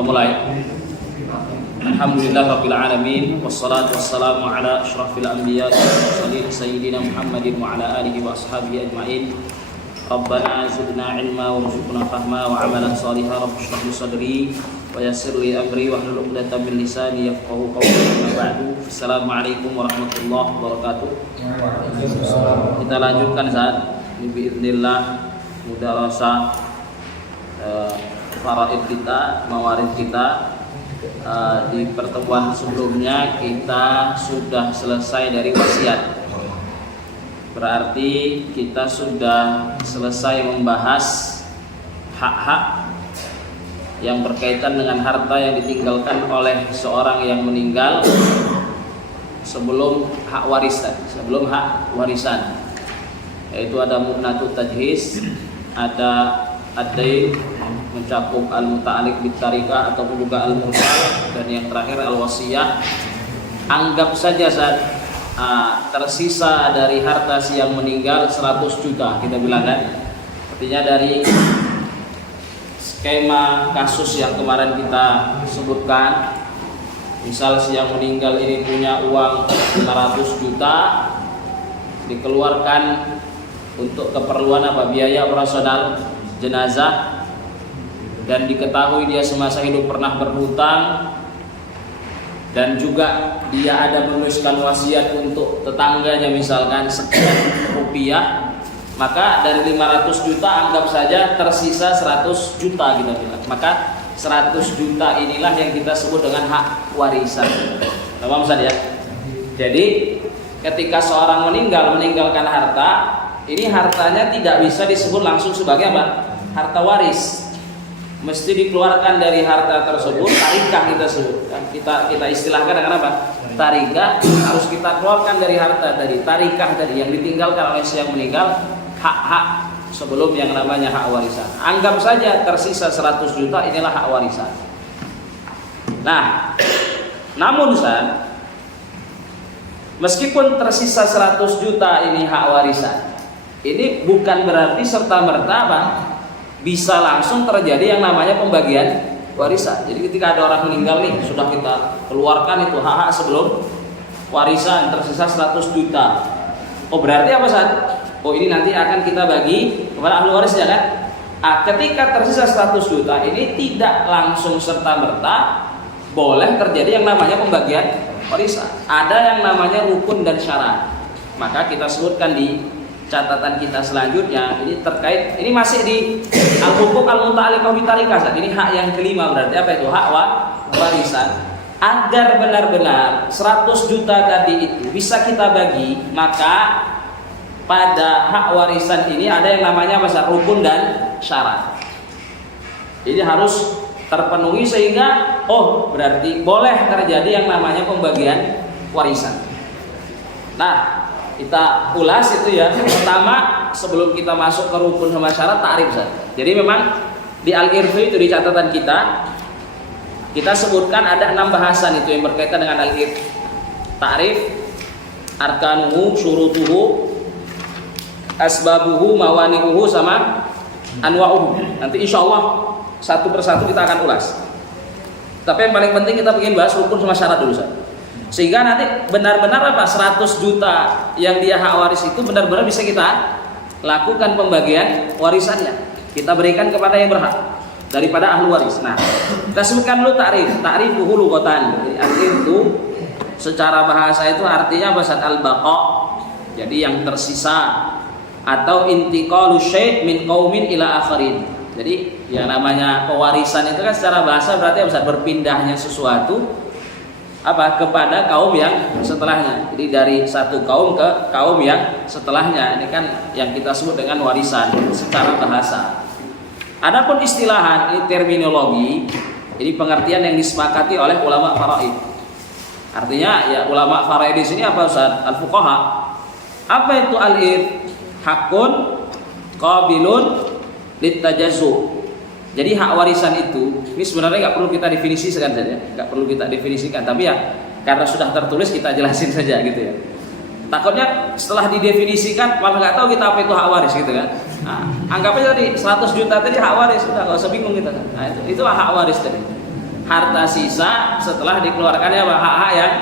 Kita mulai. Alhamdulillah rabbil alamin, wassalatu wassalamu ala asyrafil anbiya wal mursalin sayyidina Muhammadin wa ala alihi wa ashabihi ajmain. Rabbana zidna ilma warzuqna fahma wa amalan shalihan. Rabbi shrah li sadri wa yassir li amri wahlul 'uqdatam min lisani yafqahu qawli. Amma ba'du. Assalamualaikum warahmatullahi wabarakatuh. Kita lanjutkan saat ini biidznillah mudarasah faraid kita, mawarid kita. Di pertemuan sebelumnya kita sudah selesai dari wasiat. Berarti kita sudah selesai membahas hak-hak yang berkaitan dengan harta yang ditinggalkan oleh seorang yang meninggal sebelum hak warisan, yaitu ada mu'natut tajhiz, ada ad-dain, mencakup al-muta'alliq bit-tarikah ataupun juga al-mursal, dan yang terakhir al-wasiyah. Anggap saja tersisa dari harta si yang meninggal 100 juta kita bilang kan. Artinya dari skema kasus yang kemarin kita sebutkan, misal si yang meninggal ini punya uang 500 juta, dikeluarkan untuk keperluan biaya operasional jenazah, dan diketahui dia semasa hidup pernah berhutang, dan juga dia ada menuliskan wasiat untuk tetangganya misalkan sekian rupiah, maka dari 500 juta anggap saja tersisa 100 juta kita bilang. Maka 100 juta inilah yang kita sebut dengan hak warisan. Paham Ustaz ya? Jadi ketika seorang meninggalkan harta, ini hartanya tidak bisa disebut langsung sebagai apa? Harta waris. Mesti dikeluarkan dari harta tersebut, tarikah kita sebut. Kita istilahkan dengan apa? Tarikah, harus kita keluarkan dari harta tadi. Tarikah tadi yang ditinggalkan oleh si yang meninggal, hak-hak sebelum yang namanya hak warisan. Anggap saja tersisa 100 juta, inilah hak warisan. Nah, namun Ustaz, meskipun tersisa 100 juta ini hak warisan, ini bukan berarti serta-merta apa? Bisa langsung terjadi yang namanya pembagian warisan. Jadi ketika ada orang meninggal nih, sudah kita keluarkan itu hak-hak sebelum warisan, tersisa 100 juta. Oh berarti apa San? Oh ini nanti akan kita bagi kepada ahli warisnya kan? Ketika tersisa 100 juta ini tidak langsung serta-merta boleh terjadi yang namanya pembagian warisan. Ada yang namanya rukun dan syarat. Maka kita sebutkan di catatan kita selanjutnya, ini terkait, ini masih di al-huquq al-muta'alliqah bitarikah. Ini hak yang kelima, berarti apa itu? Hak warisan. Agar benar-benar 100 juta tadi itu bisa kita bagi, maka pada hak warisan ini ada yang namanya masa rukun dan syarat. Ini harus terpenuhi sehingga berarti boleh terjadi yang namanya pembagian warisan. Nah, kita ulas itu ya. Pertama, sebelum kita masuk ke rukun sama syarat, ta'rif. Jadi memang di al-irfi itu di catatan kita sebutkan ada 6 bahasan itu yang berkaitan dengan al-irf. Ta'rif, arkanuhu, syurutuhu, asbabuhu, mawani'uhu, sama anwa'uhu. Nanti insya Allah satu persatu kita akan ulas. Tapi yang paling penting kita ingin bahas rukun sama syarat dulu sehingga nanti benar-benar 100 juta yang dia hak waris itu benar-benar bisa kita lakukan pembagian warisannya, kita berikan kepada yang berhak daripada ahli waris. Nah, kita sebutkan dulu ta'rifuhu lughatan. Jadi arti itu secara bahasa itu artinya bahasa al-baqa, jadi yang tersisa, atau intiqalu syai' min qaumin ila akharin. Jadi yang namanya pewarisan itu kan secara bahasa berarti bisa berpindahnya sesuatu kepada kaum yang setelahnya. Jadi dari satu kaum ke kaum yang setelahnya. Ini kan yang kita sebut dengan warisan secara bahasa. Adapun istilahan, ini terminologi, ini pengertian yang disepakati oleh ulama faraid. Artinya ya ulama faraid di sini apa Ustaz? Al-fuqaha. Apa itu al-irth? Hakun qabilun litajazzu. Jadi hak warisan itu, ini sebenarnya nggak perlu kita definisikan saja, nggak perlu kita definisikan, tapi ya karena sudah tertulis kita jelasin saja gitu ya. Takutnya setelah didefinisikan malah nggak tahu kita apa itu hak waris gitu kan. Nah, anggap aja tadi 100 juta tadi hak waris, sudah nggak usah bingung kita kan. Nah, itulah hak waris tadi. harta sisa setelah dikeluarkannya hak-hak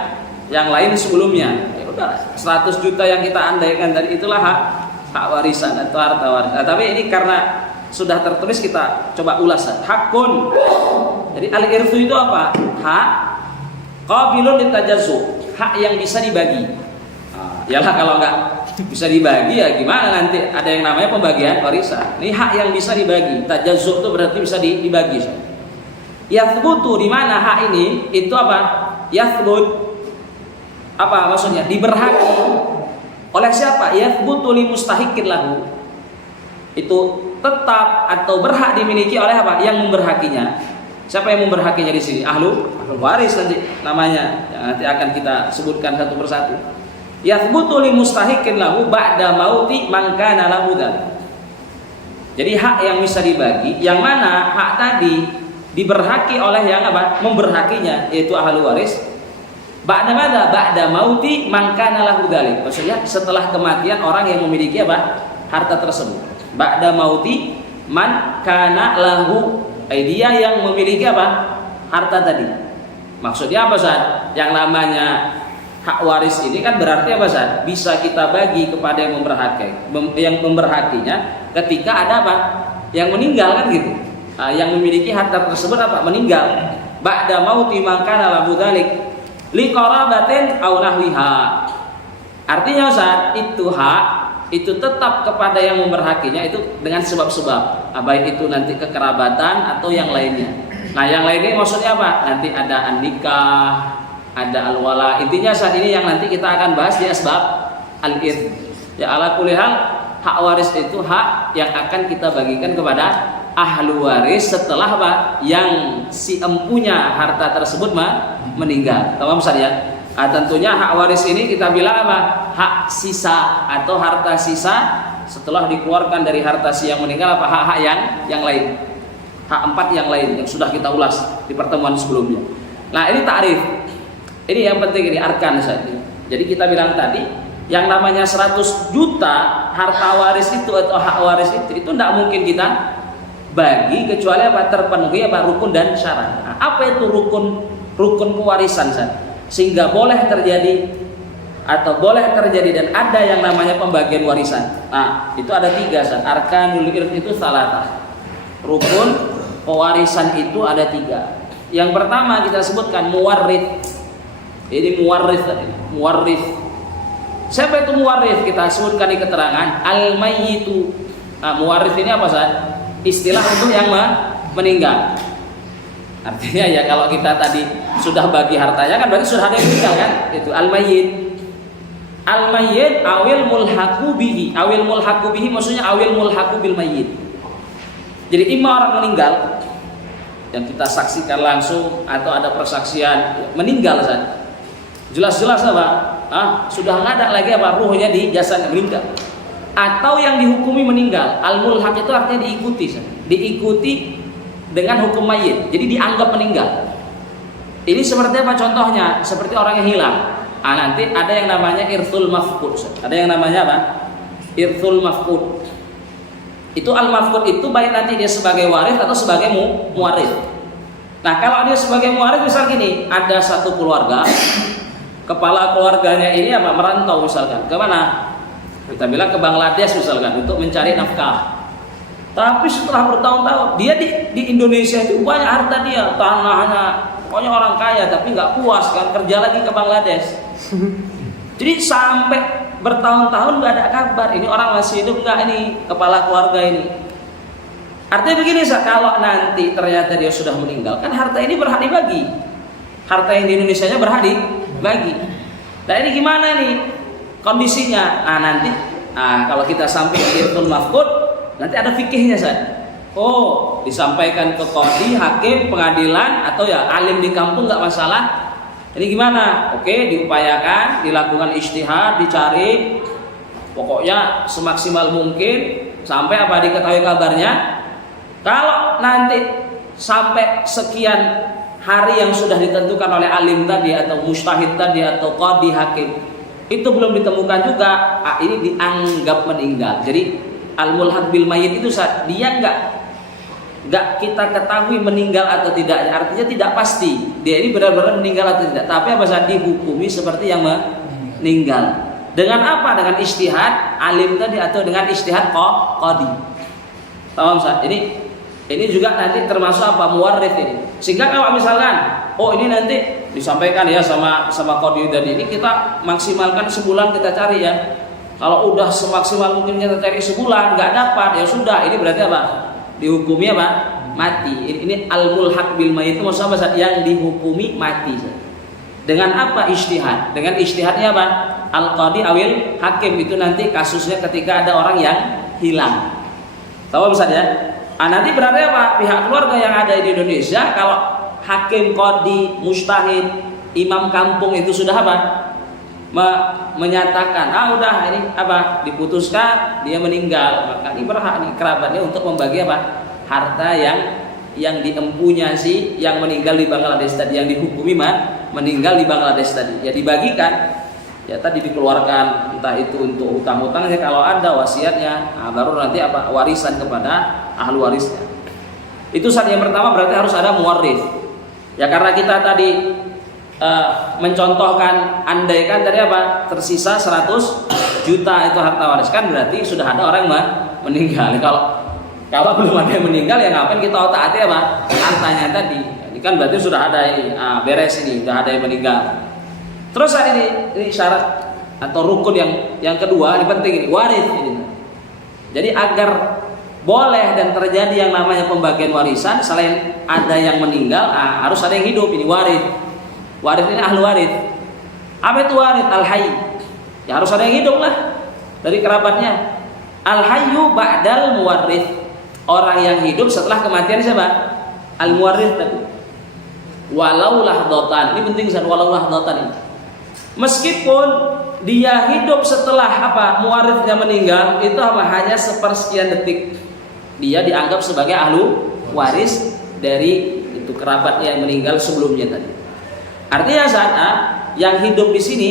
yang lain sebelumnya. Ya udah, 100 juta yang kita andaikan tadi itulah hak warisan atau harta warisan. Nah, tapi ini karena sudah tertulis kita coba ulas. Hakun. Jadi al-irthu itu apa? Hak qabilun litajazzu, hak yang bisa dibagi. Yalah kalau nggak bisa dibagi ya gimana nanti ada yang namanya pembagian warisan. Ini hak yang bisa dibagi. Tajazzu itu berarti bisa dibagi. Yathbutu, di mana hak ini itu apa? Yathbut. Apa maksudnya? Diberhaki oleh siapa? Yathbutu li mustahiqin lahu. Itu tetap atau berhak dimiliki oleh apa? Yang memberhakinya. Siapa yang memberhakinya di sini? Ahlu waris nanti namanya. Yang nanti akan kita sebutkan satu persatu. Yathbutu li mustahiqin lahu ba'da mauti man kana lahu dzalik. Jadi hak yang bisa dibagi, yang mana hak tadi diberhaki oleh yang apa? Memberhakinya, yaitu ahlu waris. Ba'da madza? Ba'da mauti man kana lahu dzalik. Maksudnya setelah kematian orang yang memiliki apa? Harta tersebut. Ba'da mauti man kana lahu, dia yang memiliki apa? Harta tadi. Maksudnya apa, Ustaz? Yang namanya hak waris ini kan berarti apa, Ustaz? Bisa kita bagi kepada yang memberhakinya ketika ada apa? Yang meninggal kan gitu. Nah, yang memiliki harta tersebut apa? Meninggal. Ba'da mauti man kana lahu dzalik li qarabatin aw nahwiha. Artinya, Ustaz, itu hak itu tetap kepada yang memberhakinya itu dengan sebab-sebab, baik itu nanti kekerabatan atau yang lainnya. Nah, yang lainnya maksudnya apa? Nanti ada an-nikah, ada al-wala. Intinya saat ini yang nanti kita akan bahas di asbab al-irth. Ya, ala kulli hal, hak waris itu hak yang akan kita bagikan kepada ahlu waris setelah apa? Yang si empunya harta tersebut meninggal. Paham Ustaz ya? Tentunya hak waris ini kita bilang apa? Hak sisa atau harta sisa setelah dikeluarkan dari harta si yang meninggal, apa hak-hak yang lain. Hak 4 yang lain yang sudah kita ulas di pertemuan sebelumnya. Nah, ini ta'rif. Ini yang penting, ini arkan saja. Jadi kita bilang tadi yang namanya 100 juta harta waris itu atau hak waris itu tidak mungkin kita bagi kecuali apa? Terpenuhi apa? Rukun dan syarat. Nah, apa itu rukun pewarisan saja? Sehingga boleh terjadi dan ada yang namanya pembagian warisan. Nah, itu ada 3, San. Arkanul irth itu salatah. Rukun pewarisan itu ada 3. Yang pertama kita sebutkan muwarrith. Ini muwarrith. Siapa itu muwarrith? Kita sebutkan di keterangan al-mayyitu. Nah, muwarrith ini apa, San? Istilah untuk yang meninggal. Artinya ya kalau kita tadi sudah bagi hartanya kan berarti sudah ada yang meninggal kan? Itu al-mayyit. Al-mayyit awil mulhaqu bihi. Awil mulhaqu bihi maksudnya awil mulhaqu bil mayyit. Jadi imam orang meninggal yang kita saksikan langsung atau ada persaksian meninggal saja. Jelas-jelas apa? Sudah nggak ada lagi apa ruhnya di jasadnya meninggal. Atau yang dihukumi meninggal. Al-mulhaq itu artinya diikuti. Diikuti dengan hukum mayit, jadi dianggap meninggal. Ini seperti apa contohnya? Seperti orang yang hilang. Nanti ada yang namanya irthul mafqud. Ada yang namanya apa? Irthul mafqud. Itu al-mafqud itu baik nanti dia sebagai waris atau sebagai muwaris. Nah, kalau dia sebagai muwaris misal gini, ada satu keluarga, kepala keluarganya ini apa? Merantau misalkan. Ke mana? Kita bilang ke Bangladesh misalkan untuk mencari nafkah. Tapi setelah bertahun-tahun dia di Indonesia itu banyak harta dia, tanahnya, pokoknya orang kaya, tapi nggak puas kan, kerja lagi ke Bangladesh. Jadi sampai bertahun-tahun nggak ada kabar, ini orang masih hidup nggak ini kepala keluarga ini. Artinya begini, kalau nanti ternyata dia sudah meninggal, kan harta ini berhak dibagi. Harta yang di Indonesia-nya berhak dibagi. Nah, ini gimana nih kondisinya? Nanti kalau kita sampai di irthul mafqud, nanti ada fikihnya, San. Disampaikan ke qadhi, hakim, pengadilan atau ya alim di kampung nggak masalah. Ini gimana? Diupayakan, dilakukan ijtihad, dicari, pokoknya semaksimal mungkin sampai apa diketahui kabarnya. Kalau nanti sampai sekian hari yang sudah ditentukan oleh alim tadi atau mujtahid tadi atau qadhi, hakim itu belum ditemukan juga, ini dianggap meninggal. Jadi al-mulhaq bil mayyit itu dia nggak kita ketahui meninggal atau tidak, artinya tidak pasti dia ini benar-benar meninggal atau tidak, tapi apa saja dihukumi seperti yang meninggal. Dengan apa? Dengan ijtihad alim tadi atau dengan ijtihad qadi. Paham Ustaz? Ini juga nanti termasuk apa? Muwarrith ini. Sehingga kalau misalkan ini nanti disampaikan ya sama qadi tadi, ini kita maksimalkan sebulan kita cari ya. Kalau udah semaksimal mungkin kita cari sebulan nggak dapat, ya sudah, ini berarti apa? Dihukumi apa? Mati. Ini al-mulhaq bil mayit itu maksudnya apa? Yang dihukumi mati. Dengan apa? Ijtihad. Dengan ijtihadnya apa? Al-qadi awil hakim, itu nanti kasusnya ketika ada orang yang hilang. Tahu Ustaz ya? Nanti berarti apa? Pihak keluarga yang ada di Indonesia, kalau hakim, qadi, mujtahid, imam kampung itu sudah apa? Menyatakan, udah ini apa? Diputuskan dia meninggal, maka ini berhak nih kerabatnya untuk membagi apa? Harta yang diempunya si yang meninggal di Bangladesh tadi, yang dihukumi meninggal di Bangladesh tadi, ya dibagikan. Ya tadi dikeluarkan, entah itu untuk hutang-hutangnya kalau ada, wasiatnya, baru nanti apa? Warisan kepada ahli warisnya. Itu saat yang pertama, berarti harus ada muwarrith. Ya karena kita tadi mencontohkan, andaikan tadi apa? Tersisa 100 juta itu harta waris, kan berarti sudah ada orang meninggal. Kalau belum ada yang meninggal, ya ngapain kita otak-atik apa? Hartanya tadi. Ini kan berarti sudah ada ini, beres ini, sudah ada yang meninggal. Terus ini syarat atau rukun yang kedua, ini penting, ini waris ini. Jadi agar boleh dan terjadi yang namanya pembagian warisan, selain ada yang meninggal, harus ada yang hidup. Ini waris. Waris ini ahli waris. Apa itu waris? Al-hayy. Ya harus ada yang hidup lah dari kerabatnya. Al-hayyu ba'dal muwarrith. Orang yang hidup setelah kematian siapa? Al-muwarrith tadi. Walau lahdatan. Ini penting, walau lahdatan ini. Meskipun dia hidup setelah apa? Muwarithnya meninggal, itu apa? Hanya sepersekian detik. Dia dianggap sebagai ahli waris dari itu kerabatnya yang meninggal sebelumnya tadi. Artinya saat yang hidup di sini,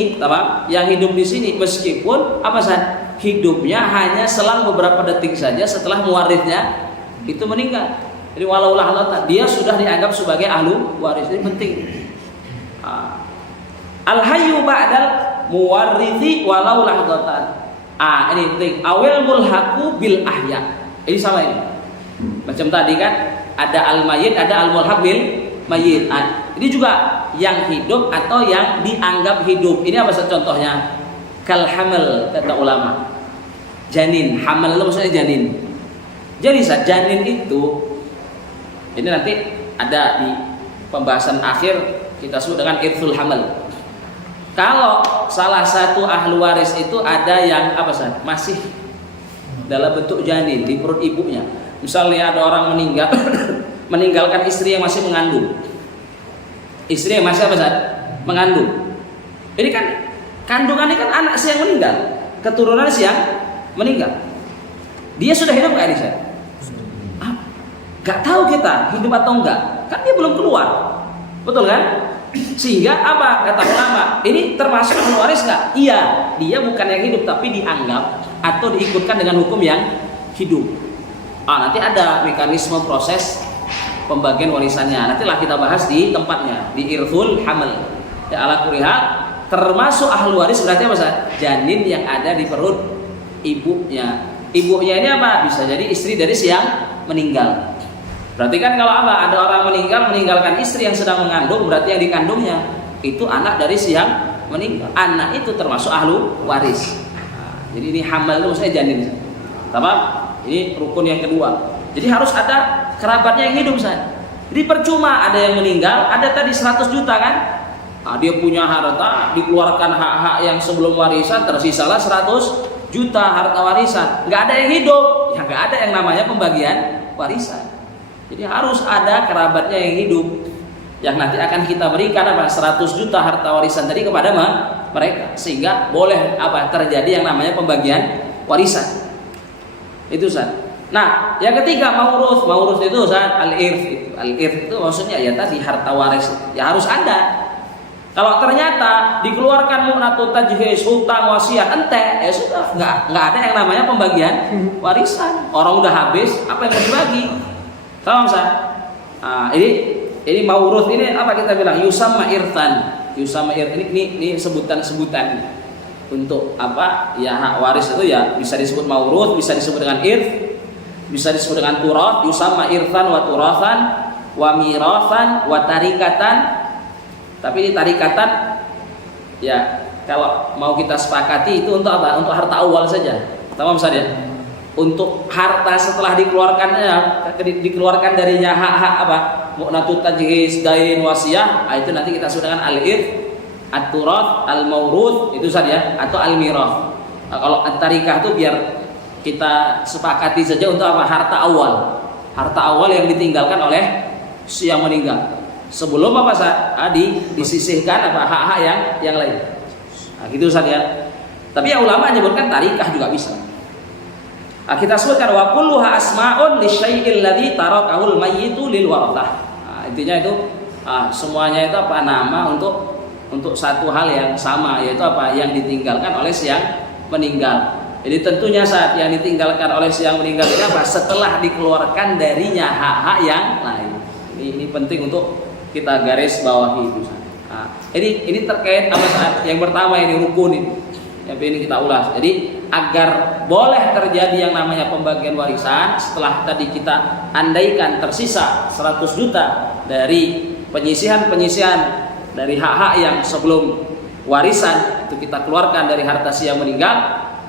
yang hidup di sini meskipun apa saat hidupnya hanya selang beberapa detik saja setelah muwarithnya itu meninggal. Jadi walau lahdatan, dia sudah dianggap sebagai ahli waris. Ini penting. Al-hayyu ba'dal muwarrithi walau lahdatan. Ini penting. Awil mulhaqu bil ahya. Ini sama ini. Macam tadi kan ada al-mayyit, ada al-mulhaq bil mayyit. Ini juga yang hidup atau yang dianggap hidup. Ini apa contohnya? Kal hamil kata ulama. Janin, hamil itu maksudnya janin. Jadi janin itu ini nanti ada di pembahasan akhir kita sebut dengan irthul hamil. Kalau salah satu ahli waris itu ada yang apa sih? Masih dalam bentuk janin di perut ibunya. Misalnya ada orang meninggal, meninggalkan istri yang masih mengandung. Istri yang masih apa sih? Mengandung. Ini kan kandungannya kan anak si yang meninggal, keturunan si yang meninggal. Dia sudah hidup nggak ini saya? Gak tahu kita hidup atau enggak. Kan dia belum keluar, betul kan? Sehingga apa kata ulama? Ini termasuk ahli waris nggak? Iya, dia bukan yang hidup tapi dianggap atau diikutkan dengan hukum yang hidup. Nanti ada mekanisme proses pembagian warisannya. Nantilah kita bahas di tempatnya di irthul hamil. Ya ala kulli hal termasuk ahli waris berarti apa sih? Janin yang ada di perut ibunya. Ibunya ini apa? Bisa jadi istri dari si yang meninggal. Berarti kan kalau apa? Ada orang meninggalkan istri yang sedang mengandung, berarti yang dikandungnya itu anak dari si yang meninggal. Anak itu termasuk ahli waris. Jadi ini hamil itu maksudnya janin. Tamam? Ini rukun yang kedua. Jadi harus ada kerabatnya yang hidup saya. Jadi percuma ada yang meninggal, ada tadi 100 juta kan? Dia punya harta, dikeluarkan hak-hak yang sebelum warisan, tersisalah 100 juta harta warisan. Nggak ada yang hidup, ya nggak ada yang namanya pembagian warisan. Jadi harus ada kerabatnya yang hidup yang nanti akan kita berikan apa 100 juta harta warisan tadi kepada mereka sehingga boleh apa terjadi yang namanya pembagian warisan. Itu Ustaz. Nah, yang ketiga maurus itu Ustaz, al-irth itu. Al-irth itu maksudnya ya tadi harta waris ya harus ada. Kalau ternyata dikeluarkan mu'natut tajhiz, hutang, wasiat, ente, ya sudah nggak ada yang namanya pembagian warisan. Orang udah habis, apa yang mau dibagi? Paham Ustaz? Ini maurus ini apa kita bilang? Yusamma irthan. Yusamma ini sebutan-sebutan untuk apa? Ya hak waris itu ya bisa disebut maurus, bisa disebut dengan irth, bisa disebut dengan turath. Yusamma irthan wa turathan wa mirathan wa tarikatan. Tapi ini tarikatan ya kalau mau kita sepakati itu untuk apa? Untuk harta awal saja. Paham Ustaz ya? Untuk harta setelah dikeluarkan darinya hak-hak apa? Mu'natut tajhiz, dain, wasiyah, itu nanti kita sebut dengan al-irth, at-turath, al-mauruth, itu saja atau al-mirath. Nah, kalau at-tarikah itu biar kita sepakati saja untuk apa? Harta awal. Harta awal yang ditinggalkan oleh si yang meninggal. Sebelum apa Ustaz? Disisihkan apa hak-hak yang lain. Nah, gitu Ustaz ya. Tapi ya ulama menyebutkan tarikah juga bisa. Nah, kita sebutkan wa kulluha asma'un lisyai'il ladzi tarakahul mayyitu lil warathah. Nah, intinya itu semuanya itu apa nama untuk satu hal yang sama, yaitu apa yang ditinggalkan oleh si yang meninggal. Jadi tentunya saat yang ditinggalkan oleh si yang meninggal ini apa? Setelah dikeluarkan darinya hak-hak yang lain. Ini penting untuk kita garis bawahi itu. Nah, ini terkait apa saat yang pertama ini rukun ini. Yang ini kita ulas. Jadi agar boleh terjadi yang namanya pembagian warisan setelah tadi kita andaikan tersisa 100 juta dari penyisihan dari hak-hak yang sebelum warisan itu kita keluarkan dari harta si yang meninggal.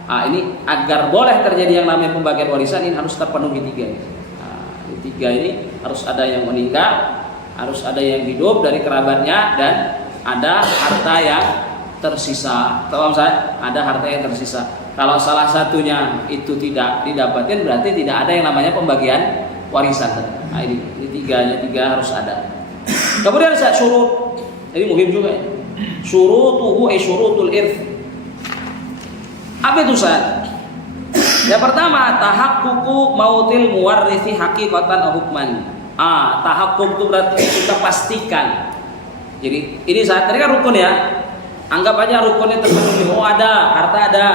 Ini agar boleh terjadi yang namanya pembagian warisan ini harus terpenuhi tiga. Tiga ini harus ada yang meninggal, harus ada yang hidup dari kerabatnya, dan ada harta yang tersisa. Paham saya? Ada harta yang tersisa. Kalau salah satunya itu tidak didapatkan, berarti tidak ada yang namanya pembagian warisan. Nah, ini tiga harus ada. Kemudian saya syurut. Ini muhim juga. Syurutuhu syurutul irth. Apa itu Ustaz? Yang pertama, tahaqququ mautil muwarrithi haqiqatan aw hukman. Tahakkuk itu berarti kita pastikan. Jadi ini saat tadi kan rukun ya. Anggap aja rukunnya terpenuhi. Oh ada, harta ada.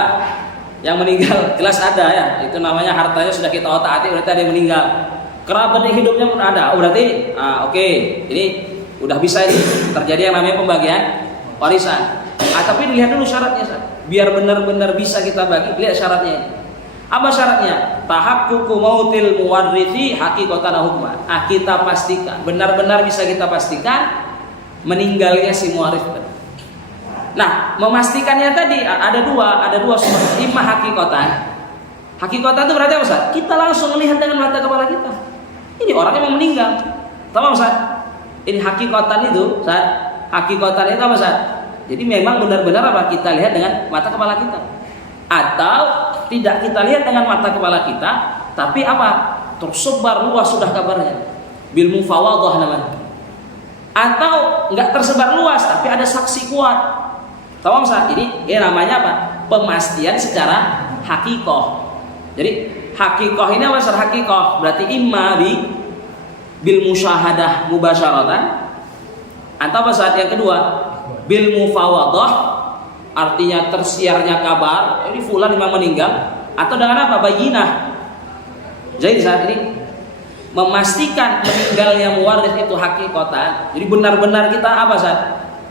Yang meninggal jelas ada ya. Itu namanya hartanya sudah kita otak-atik, berarti ada yang meninggal. Kerabatnya hidupnya pun ada. Oh berarti oke. Ini udah bisa ini terjadi yang namanya pembagian warisan. Tapi dilihat dulu syaratnya, biar benar-benar bisa kita bagi, lihat syaratnya. Apa syaratnya? Tahaqququ mautil muwarrithi haqiqatan hukman. Kita pastikan, benar-benar bisa kita pastikan meninggalnya si muwarith. Nah, memastikannya tadi ada dua sumber. Imma hakikatan. Hakikatan itu berarti apa Ustaz? Kita langsung melihat dengan mata kepala kita. Ini orangnya mau meninggal. Tahu Ustaz? Ini hakikatan itu, Ustaz. Hakikatan itu apa Ustaz? Jadi memang benar-benar apa kita lihat dengan mata kepala kita. Atau tidak kita lihat dengan mata kepala kita, tapi apa? Tersebar luas sudah kabarnya. Bil mufawadhah namanya. Atau enggak tersebar luas tapi ada saksi kuat. Tahu saat ini namanya apa? Pemastian secara hakikoh. Jadi hakikoh ini apa? Secara hakikoh berarti imma bil musyahadah mubasyaratan, atau apa saat yang kedua bil mufawadah, artinya tersiarnya kabar ini fulan memang meninggal, atau dengan apa? Bayyinah. Jadi saat ini memastikan meninggalnya muwarith itu hakikatan. Jadi benar-benar kita apa saat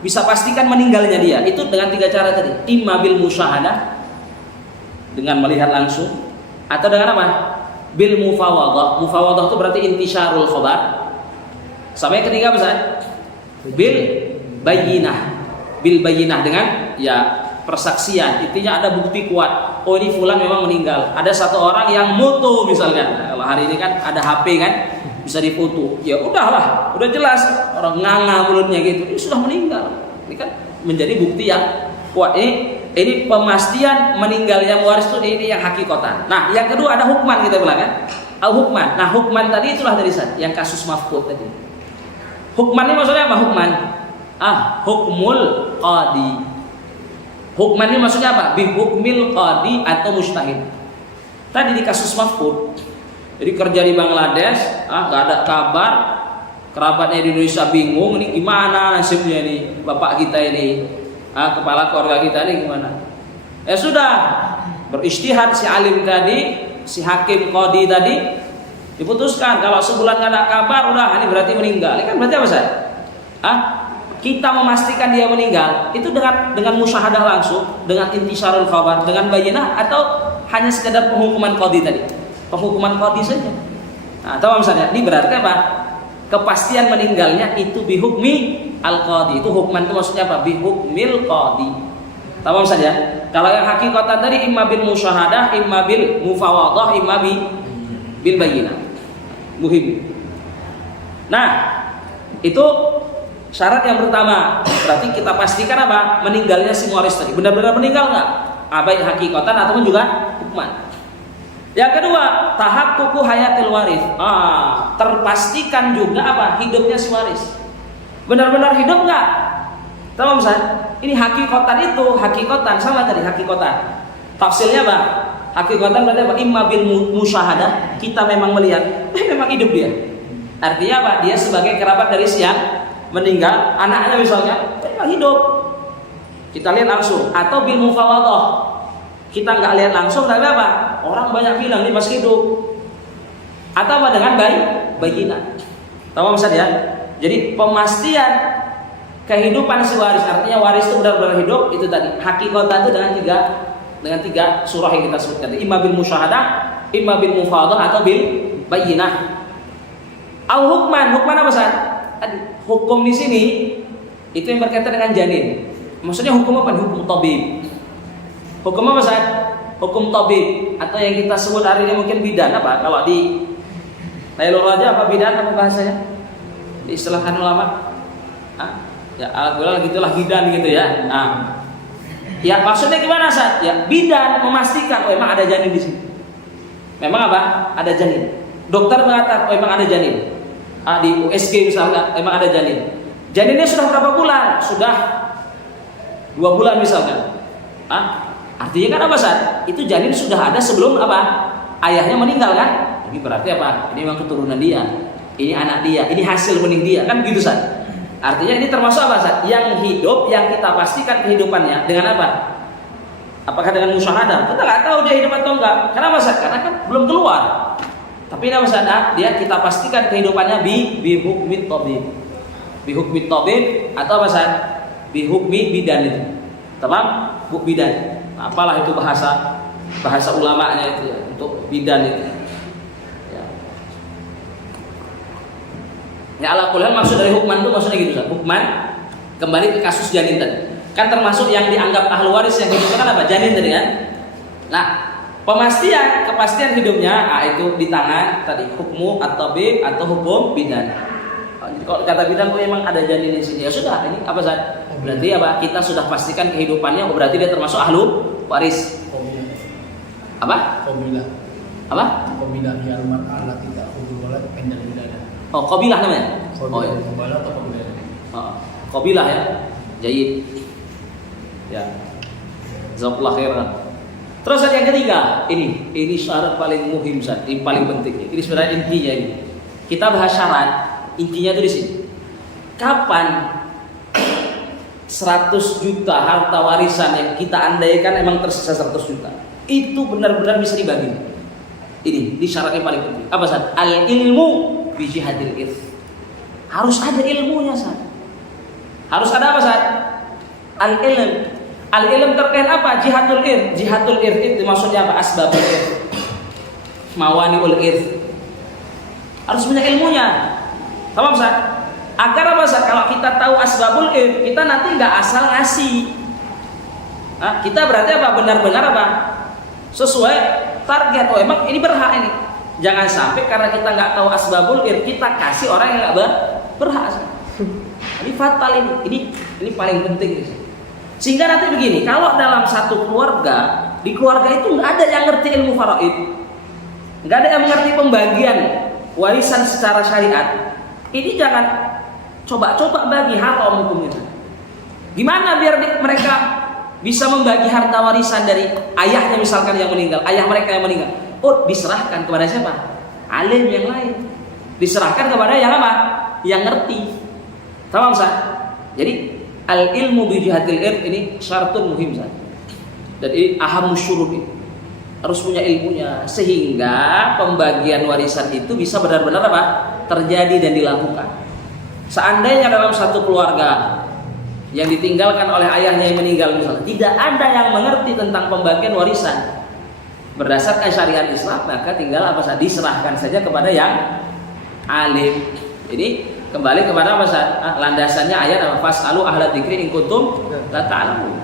bisa pastikan meninggalnya dia itu dengan tiga cara tadi. Imma bil musyahadah, dengan melihat langsung, atau dengan apa? Bil mufawadah. Mufawadah itu berarti intisyarul khabar. Sama yang ketiga apa Ustaz? Bil bayyinah. Bil bayyinah dengan ya persaksian. Intinya ada bukti kuat. Oh ini fulan memang meninggal. Ada satu orang yang mutu misalkan. Nah, kalau hari ini kan ada HP kan, bisa difoto. Ya udahlah, udah jelas orang nganga mulutnya gitu. Ini sudah meninggal. Ini kan menjadi bukti yang kuat. Ini pemastian meninggalnya waris itu ini yang hakikatan. Nah, yang kedua ada hukman kita bilang kan. Al-hukman. Nah, hukman tadi itulah dari yang kasus mafqud tadi. Hukman ini maksudnya apa? Hukman. Hukmul qadi. Hukman ini maksudnya apa? Bi hukmil qadi atau mujtahid. Tadi di kasus mafqud. Jadi kerja di Bangladesh, nggak ada kabar, kerabatnya di Indonesia bingung, ini gimana nasibnya ini, bapak kita ini, kepala keluarga kita ini gimana? Ya sudah, berijtihad si alim tadi, si hakim qadi tadi, Diputuskan kalau sebulan nggak ada kabar, udah ini berarti meninggal. Ini kan berarti apa Ustaz? Kita memastikan dia meninggal itu dengan musyahadah langsung, dengan intisarul khabar, dengan bayinah, atau hanya sekedar penghukuman qadhi tadi? Penghukuman qadhi saja. Nah, tahu misalnya, ini berarti apa? Kepastian meninggalnya itu bihukmi al-qadhi. Itu hukuman itu maksudnya apa? Bihukmil qadhi. Tahu misalnya, kalau yang hakikatan tadi imma bil musyahadah, imma bil mufawadah, imma bil bayinah. Muhim. Nah, itu syarat yang pertama. Berarti kita pastikan apa? Meninggalnya si waris tadi benar-benar meninggal nggak? Baik hakikatan ataupun juga hukman. Yang kedua, tahaqququ hayatil waris. Terpastikan juga apa? Hidupnya si waris. Benar-benar hidup nggak? Tahu Ustaz? Ini hakikatan itu, hakikatan sama tadi hakikatan. Tafsirnya apa? Hakikatan berarti apa? Imma bil musyahadah, kita memang melihat, memang hidup dia. Artinya apa? Dia sebagai kerabat dari si yang meninggal, anaknya misalnya, memang hidup. Kita lihat langsung. Atau bil mufawadah, kita nggak lihat langsung, tapi apa? Orang banyak bilang dia masih hidup. Atau apa? Dengan bayinah. Tahu Ustaz ya? Jadi pemastian kehidupan si waris, artinya waris itu benar-benar hidup, itu tadi hakikatan itu dengan tiga surah yang kita sebutkan, imma bil musyahadah, imma bil mufawadah, atau bil bayinah. Au hukman apa Ustaz? Hukum di sini itu yang berkaitan dengan janin. Maksudnya hukum apa? Hukum tabib. Hukum apa Ustaz? Hukum tabib, atau yang kita sebut hari ini mungkin bidan apa? Kalau di Lailul Raja apa bidan apa bahasanya? Diistilahkan ulama. Ya alhamdulillah gitulah bidan gitu ya. Ya maksudnya gimana Ustaz? Ya bidan memastikan memang ada janin di sini. Memang apa? Ada janin. Dokter mengatakan memang ada janin. Di USG misalkan memang ada janin. Janinnya sudah berapa bulan? Sudah 2 bulan misalkan. Artinya kan apa Ustaz? Itu janin sudah ada sebelum apa? Ayahnya meninggal kan? Ini berarti apa? Ini memang keturunan dia. Ini anak dia. Ini hasil benih dia kan gitu Ustaz. Artinya ini termasuk apa Ustaz? Yang hidup, yang kita pastikan kehidupannya dengan apa? Apakah dengan musyahadah? Kita nggak tahu dia hidup atau enggak. Kenapa Ustaz? Karena kan belum keluar. Tapi nama Ustaz, dia kita pastikan kehidupannya bi hukmi tabib. Bi hukmi tabib atau apa Ustaz? Bi hukmi bidan itu. Tamam? Bidan. Apalah itu bahasa ulamanya itu ya, untuk bidan itu. Ya ala kulli hal maksud dari hukman itu maksudnya gitu Ustaz. Hukman kembali ke kasus janin tadi. Kan termasuk yang dianggap ahli waris yang hidup kan apa? Janin tadi kan. Nah, kepastian hidupnya itu di tangan tadi hukmu at-tabib atau hukum bidan. Kalau kata bidan kok memang ada janin di sini. Ya sudah, ini apa Ustaz? Berarti apa? Kita sudah pastikan kehidupannya, berarti dia termasuk ahli waris. Apa? Qabilah. Apa? Qabilah ya al-mar'ah allati ta'khudhu walad inda al-wiladah. Oh, qabilah namanya? Oh ya. Qabilah atau qabilah? Qabilah ya. Jayyid. Ya. Jazakallahu khairan. Terus yang ketiga, ini syarat paling muhim Ustaz, ini paling penting. Ini sebenarnya intinya ini. Kita bahas syarat, intinya itu di sini. Kapan 100 juta harta warisan yang kita andaikan emang tersisa 100 juta, itu benar-benar bisa dibagi. Ini syarat yang paling penting. Apa Ustaz? Al-ilmu bi jihadil irth. Harus ada ilmunya Ustaz. Harus ada apa Ustaz? Al-ilm. Al-ilm terkait apa? Jihadul irth. Jihadul irth itu maksudnya apa? Asbabul irth, mawaniul irth. Harus punya ilmunya. Paham Ustaz? Agar apa Ustaz? Kalau kita tahu asbabul irth, kita nanti nggak asal ngasih. Kita berarti apa? Benar-benar apa? Sesuai target. Oh emang ini berhak ini. Jangan sampai karena kita nggak tahu asbabul irth, kita kasih orang yang nggak berhak. Ini fatal ini paling penting. Sehingga nanti begini, kalau dalam satu keluarga, di keluarga itu nggak ada yang ngerti ilmu faraid, nggak ada yang mengerti pembagian warisan secara syariat. Ini jangan coba-coba bagi haram hukumnya. Gimana biar mereka bisa membagi harta warisan dari ayahnya misalkan yang meninggal, ayah mereka yang meninggal? Oh, diserahkan kepada siapa? Alim yang lain. Diserahkan kepada yang apa? Yang ngerti. Paham Ustaz? Jadi al-ilmu bi jihadil irth ini syaratun muhim Ustaz. Dan ini ahamus syurut ini. harus punya ilmunya, sehingga pembagian warisan itu bisa benar-benar apa? Terjadi dan dilakukan. Seandainya dalam satu keluarga yang ditinggalkan oleh ayahnya yang meninggal misalnya, tidak ada yang mengerti tentang pembagian warisan berdasarkan syariat Islam, maka tinggal apa saja diserahkan saja kepada yang alim. Jadi kembali kepada apa saja landasannya ayat apa? Fas'alu ahla dzikri in kuntum la ta'lamun.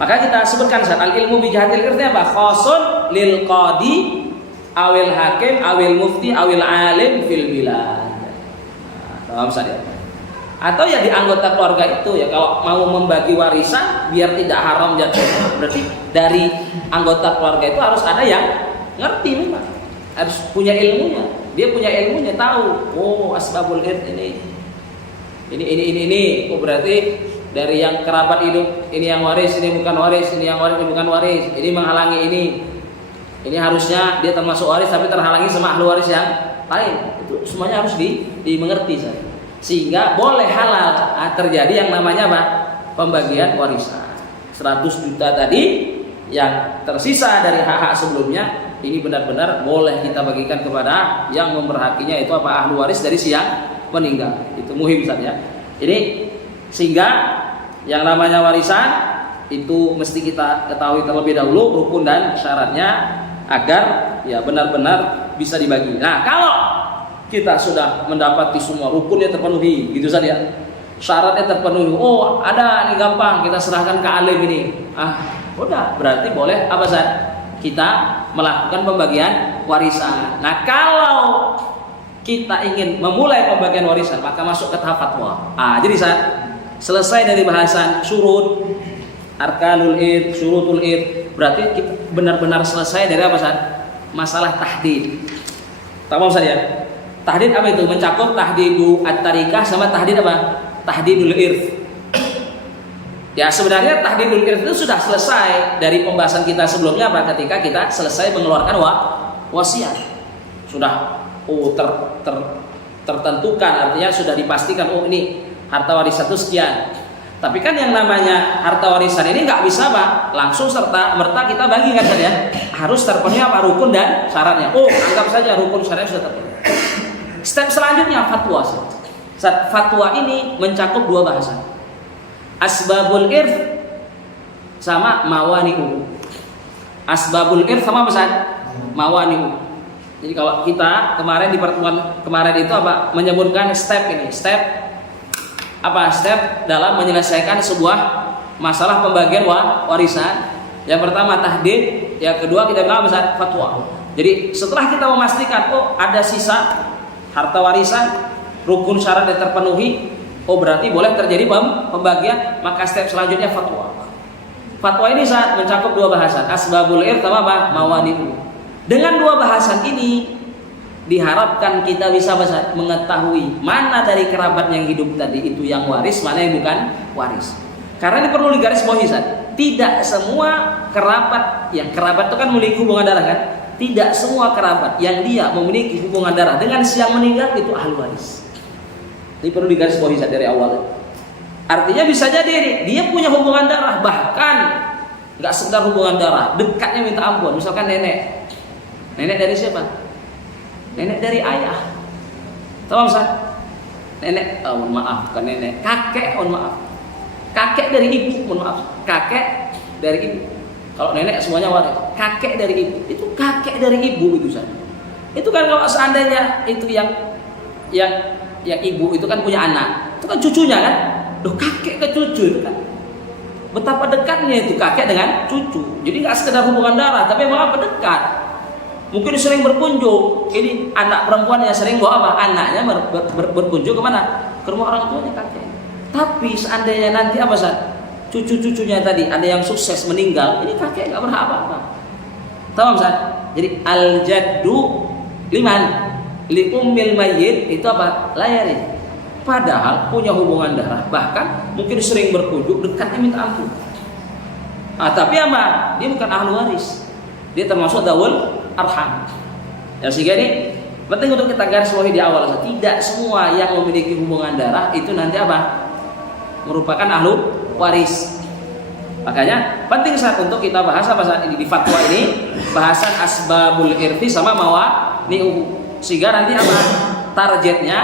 Maka kita sebutkan saat al ilmu bijahatil irti apa? Khosun lil qadi awil hakim awil mufti awil alim fil bilad. Paham saja? Atau ya di anggota keluarga itu ya, kalau mau membagi warisan biar tidak haram jatuh, berarti dari anggota keluarga itu harus ada yang ngerti memang, harus punya ilmunya. Dia punya ilmunya, tahu oh asbabul irth ini. Oh berarti dari yang kerabat hidup ini yang waris, ini bukan waris, ini yang waris, ini bukan waris, ini menghalangi ini harusnya dia termasuk waris tapi terhalangi sama ahli waris yang lain. Itu semuanya harus dimengerti saya. Sehingga boleh halal terjadi yang namanya apa? Pembagian warisan. 100 juta tadi yang tersisa dari hak-hak sebelumnya ini benar-benar boleh kita bagikan kepada yang memberhakinya, itu apa? Ahli waris dari si yang meninggal. Itu muhim saja. Ini sehingga yang namanya warisan itu mesti kita ketahui terlebih dahulu rukun dan syaratnya agar ya benar-benar bisa dibagi. Nah, kalau kita sudah mendapati semua rukunnya terpenuhi, gitu saja, syaratnya terpenuhi, oh ada ini gampang, kita serahkan ke alim ini, udah berarti boleh apa saja kita melakukan pembagian warisan. Nah, kalau kita ingin memulai pembagian warisan maka masuk ke tahap fatwa. Jadi saat selesai dari bahasan syurut, arkanul id, syurutul id, berarti kita benar-benar selesai dari apa saat masalah tahdid. Tamam saja. Tahdid apa itu? Mencakup tahdidu at-tarikah sama tahdid apa? Tahdidul irth. Ya sebenarnya tahdidul irth itu sudah selesai dari pembahasan kita sebelumnya apa? Ketika kita selesai mengeluarkan wasiat. Sudah tertentukan, artinya sudah dipastikan oh ini harta warisan itu sekian. Tapi kan yang namanya harta warisan ini nggak bisa Pak langsung serta merta kita bagi kan saja. Harus terpenuhi apa rukun dan syaratnya. Oh anggap saja rukun syaratnya sudah terpenuhi. Step selanjutnya fatwa. Fatwa ini mencakup dua bahasan. Asbabul irth sama mawani'u. Asbabul irth sama apa Ustaz? Mawani'u. Jadi kalau kita kemarin di pertemuan kemarin itu apa menyebutkan step ini, step dalam menyelesaikan sebuah masalah pembagian warisan. Yang pertama tahdid, yang kedua kita bilang apa? Fatwa. Jadi setelah kita memastikan oh ada sisa harta warisan, rukun syarat yang terpenuhi, oh berarti boleh terjadi pembagian, maka step selanjutnya fatwa. Fatwa ini saat mencakup dua bahasan, asbabul irth sama apa? Mawani'u. Dengan dua bahasan ini diharapkan kita bisa mengetahui mana dari kerabat yang hidup tadi itu yang waris, mana yang bukan waris. Karena ini perlu digarisbawahi, tidak semua kerabat itu kan memiliki hubungan darah kan? Tidak semua kerabat yang dia memiliki hubungan darah dengan si yang meninggal itu ahli waris. Ini perlu digarisbawahi dari awal. Artinya bisa jadi dia punya hubungan darah, bahkan nggak sekedar hubungan darah, dekatnya minta ampun. Misalkan nenek dari siapa? Nenek dari ayah. Tahu Ustaz? Nenek, mohon maaf, bukan nenek, kakek, mohon maaf. Kakek dari ibu, mohon maaf. Kakek dari ibu. Kalau nenek semuanya waris. Kakek dari ibu. Itu kakek dari ibu itu Ustaz. Itu kan kalau seandainya itu yang ibu itu kan punya anak. Itu kan cucunya kan? Loh, kakek ke cucu itu kan. Betapa dekatnya itu kakek dengan cucu. Jadi nggak sekedar hubungan darah, tapi malah dekat. Mungkin sering berkunjung. Ini anak perempuan yang sering bawa apa? Anaknya berkunjung kemana? Ke rumah orang tuanya kakek. Tapi seandainya nanti apa Ustaz? Cucu-cucunya tadi ada yang sukses meninggal, ini kakek nggak berhak apa-apa. Tahu Ustaz? Jadi al-jaddu liman li ummil mayyit itu apa? Layari. Padahal punya hubungan darah, bahkan mungkin sering berkunjung, dekatnya minta ampun. Tapi apa? Dia bukan ahli waris. Dia termasuk dawul arham. Ya sehingga ini penting untuk kita garis bawahi di awal. Tidak semua yang memiliki hubungan darah itu nanti apa? Merupakan ahli waris. Makanya penting saat untuk kita bahas apa saat ini di fatwa ini, bahasan asbabul irti sama mawani'uhu. Sehingga nanti apa targetnya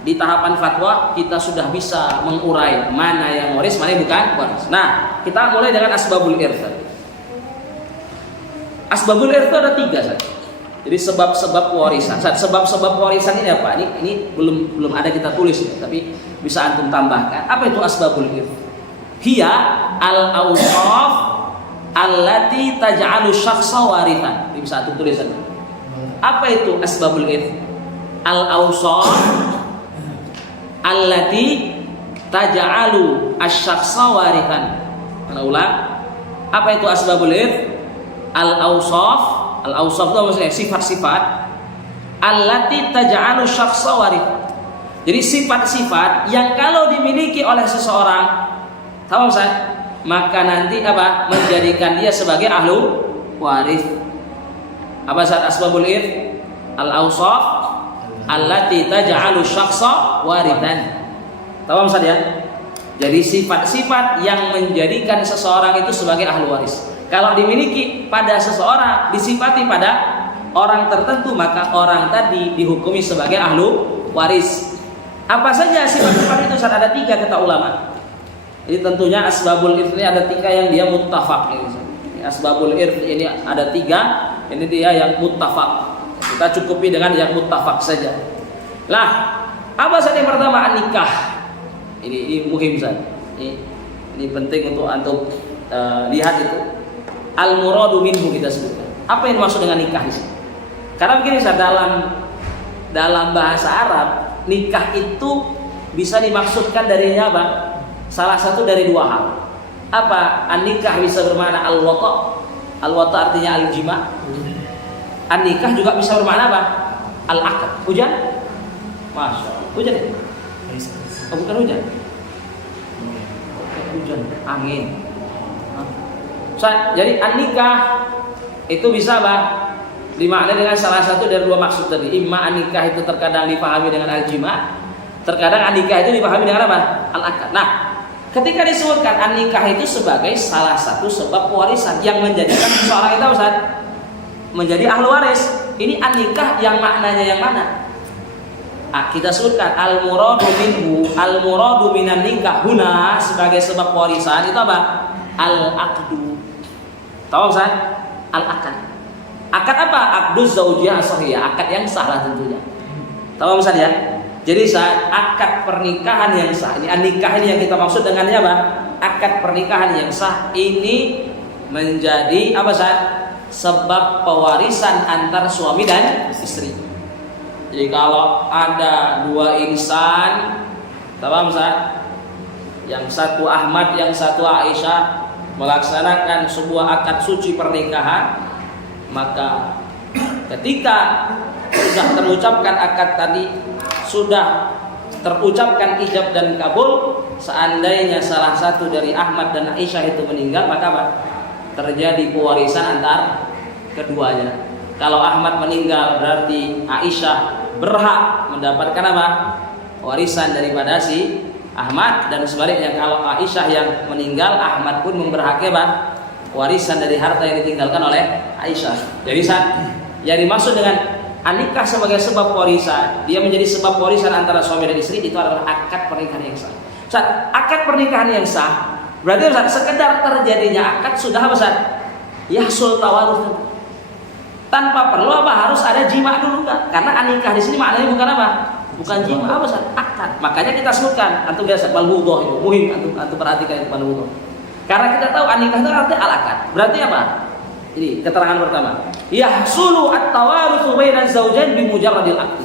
di tahapan fatwa kita sudah bisa mengurai mana yang waris, mana yang bukan waris. Nah, kita mulai dengan asbabul irti. Asbabul irti ada 3 saja. Jadi sebab-sebab warisan. Sebab-sebab warisan ini apa? Ini belum ada kita tulis ya, tapi bisa antum tambahkan. Apa itu asbabul irti? Hiya al-awsaf allati taj'alu syakhsa warithan. Ini bisa antum tulis saja. Apa itu asbabul irth? Al-awsaf allati taj'alu asy-syakhsa warithan. Ana ulang. Apa itu asbabul irth? Al-awsaf itu maksudnya sifat-sifat allati taj'alu syakhsa warithan. Jadi sifat-sifat yang kalau dimiliki oleh seseorang, tahu Ustaz, maka nanti apa? Menjadikan dia sebagai ahlu waris. Apa saat asbabul irth? Al-awsaf allati taj'alu syakhsa warithan. Tahu Ustaz ya? Jadi sifat-sifat yang menjadikan seseorang itu sebagai ahli waris. Kalau dimiliki pada seseorang, disifati pada orang tertentu, maka orang tadi dihukumi sebagai ahlu waris. Apa saja sifat-sifat itu? Ustaz, ada 3 kata ulama. Jadi tentunya asbabul irth ini ada 3 yang dia muttafaq ini. Asbabul irth ini ada 3. Ini dia yang muttafaq. Kita cukupi dengan yang muttafaq saja. Lah, apa saja yang pertama? Nikah. Ini muhim saja. Ini penting untuk antum lihat itu. Al-muradu minhu kita sebutkan. Apa yang dimaksud dengan nikah di sini? Karena begini Ustaz, dalam bahasa Arab, nikah itu bisa dimaksudkan darinya apa? Salah satu dari 2 hal. Apa? An-nikah bisa bermakna al-wata'. Al-wata' artinya al-jima'. An-nikah juga bisa bermakna apa? Al-aqd. Hujan? Masya Allah. Hujan ya? Oh, bukan hujan. Hujan, angin. Jadi an-nikah itu bisa apa? Dimaknai dengan salah satu dari 2 maksud tadi. Imma an-nikah itu terkadang dipahami dengan al-jima', terkadang an-nikah itu dipahami dengan apa? Al-aqd. Nah, ketika disebutkan an-nikah itu sebagai salah satu sebab warisan yang menjadikan seseorang itu Ustaz menjadi ahli waris. Ini an-nikah yang maknanya yang mana? Kita sebutkan al-muradu minhu, al-muradu minan nikah huna sebagai sebab warisan itu apa? Al-aqdu. Tahu Ustaz? Al-aqd. Akad apa? Aqduz zaujiyah sahihah, akad yang sah lah tentunya. Tahu Ustaz ya? Jadi saat akad pernikahan yang sah, ini an-nikah ini yang kita maksud dengannya apa? Akad pernikahan yang sah ini menjadi apa Ustaz? Sebab pewarisan antar suami dan istri. Jadi kalau ada 2 insan, tahu Ustaz? Yang satu Ahmad, yang satu Aisyah melaksanakan sebuah akad suci pernikahan, maka ketika sudah terucapkan akad tadi, sudah terucapkan ijab dan kabul, seandainya salah satu dari Ahmad dan Aisyah itu meninggal, maka apa? Terjadi pewarisan antar keduanya. Kalau Ahmad meninggal berarti Aisyah berhak mendapatkan apa? Warisan daripada si Ahmad, dan sebaliknya kalau Aisyah yang meninggal, Ahmad pun memberhaki apa? Warisan dari harta yang ditinggalkan oleh Aisyah. Jadi yang dimaksud dengan an-nikah sebagai sebab warisan, dia menjadi sebab warisan antara suami dan istri, itu adalah akad pernikahan yang sah. Akad pernikahan yang sah berarti sekedar terjadinya akad sudah apa Ustaz? Yahsul tawaruf. Tanpa perlu apa harus ada jima dulu kan? Karena an-nikah di sini maknanya bukan apa? Bukan jima, apa Ustaz? Akad. Makanya kita sebutkan antum biasa balbudhoh itu muhim antum perhatikan itu balbudhoh. Karena kita tahu an-nikah itu artinya al-akad. Berarti apa? Ini keterangan pertama. Yahsulu at-tawarutsu bainaz zawjain bi mujarradil aqd.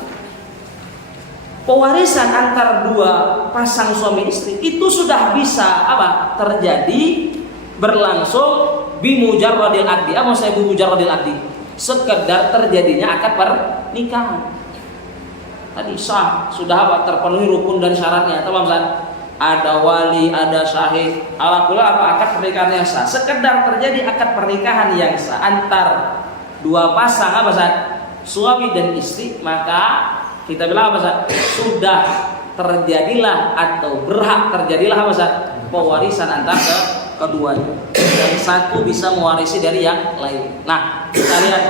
Pewarisan antar 2 pasang suami istri itu sudah bisa apa? Terjadi berlangsung bi mujarradil aqd. Apa maksudnya bi mujarradil aqd? Sekedar terjadinya akad pernikahan. Tadi sah, sudah apa? Terpenuhi rukun dan syaratnya. Tamam Ustaz? Ada wali, ada syahid. Alhamdulillah apa? Akad pernikahan yang sah. Sekedar terjadi akad pernikahan yang sah antar 2 pasang apa Ustaz? Suami dan istri, maka kita bilang apa Ustaz? Sudah terjadilah atau berhak terjadilah apa Ustaz? Pewarisan antar keduanya. Dan satu bisa mewarisi dari yang lain. Nah, kita lihat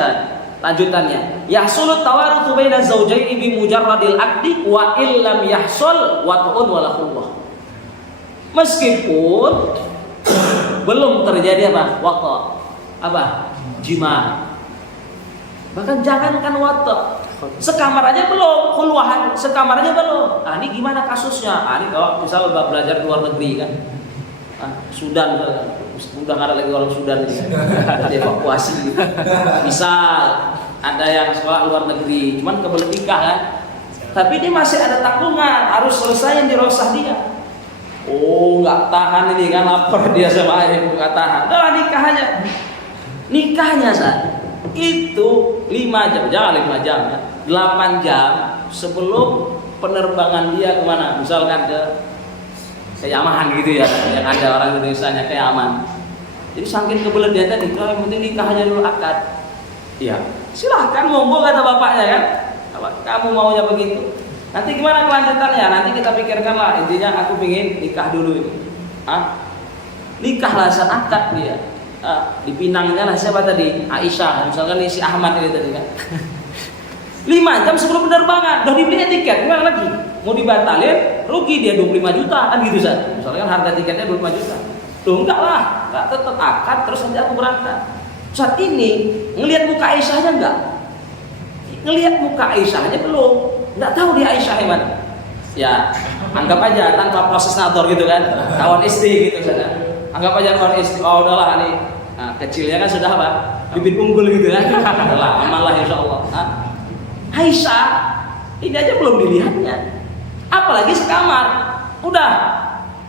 lanjutannya. Yahsulut tawaruthu baina zawjaini bi mujarradil aqdi wa illam yahsul wat'un wala khulwah. Meskipun belum terjadi apa? Waqt. Apa? Jima. Bahkan jangankan waqt. Sekamar aja belum, khulwahan sekamar aja belum. Nah, ini gimana kasusnya? Nah, ini kalau misal belajar di luar negeri kan. Sudan udah nggak ada lagi orang Sudan ini dievakuasi gitu. Misal ada yang sekolah luar negeri cuman kebelet nikah kan, tapi dia masih ada tanggungan harus selesai yang dirosah dia. Oh nggak tahan ini kan, lapar dia sama ayah, nggak tahan, udah nikahnya saat itu 5 jam, jangan 5 jam ya, 8 jam sebelum penerbangan dia kemana, misalkan ke Yaman gitu ya, yang ada orang Indonesianya ke Yaman. Jadi saking kebelet dia tadi, kalau yang penting nikahnya dulu akad. Iya, silahkan monggo kata bapaknya kan. Kamu maunya begitu. Nanti gimana kelanjutannya? Nanti kita pikirkan lah. Intinya aku pingin nikah dulu ini. Nikah lah saat akad dia. Dipinangnya lah siapa tadi? Aisyah. Misalkan ini si Ahmad ini tadi kan. 5 jam sebelum penerbangan udah dibeli tiket, gimana lagi? Mau dibatalin, rugi dia 25 juta kan gitu saja. Misalnya kan harga tiketnya 25 juta. Tuh enggak lah, enggak, tetap akad terus nanti aku berangkat. Saat ini ngelihat muka Aisyahnya enggak? Ngelihat muka Aisyahnya belum. Enggak tahu dia Aisyah yang mana. Ya, anggap aja tanpa proses nador gitu kan. Kawan istri gitu saja. Anggap aja kawan istri. Oh udahlah nih. Nah, kecilnya kan sudah apa? Bibit unggul gitu kan. Udahlah, aman lah insyaallah. Aisyah ini aja belum dilihatnya, apalagi sekamar. Udah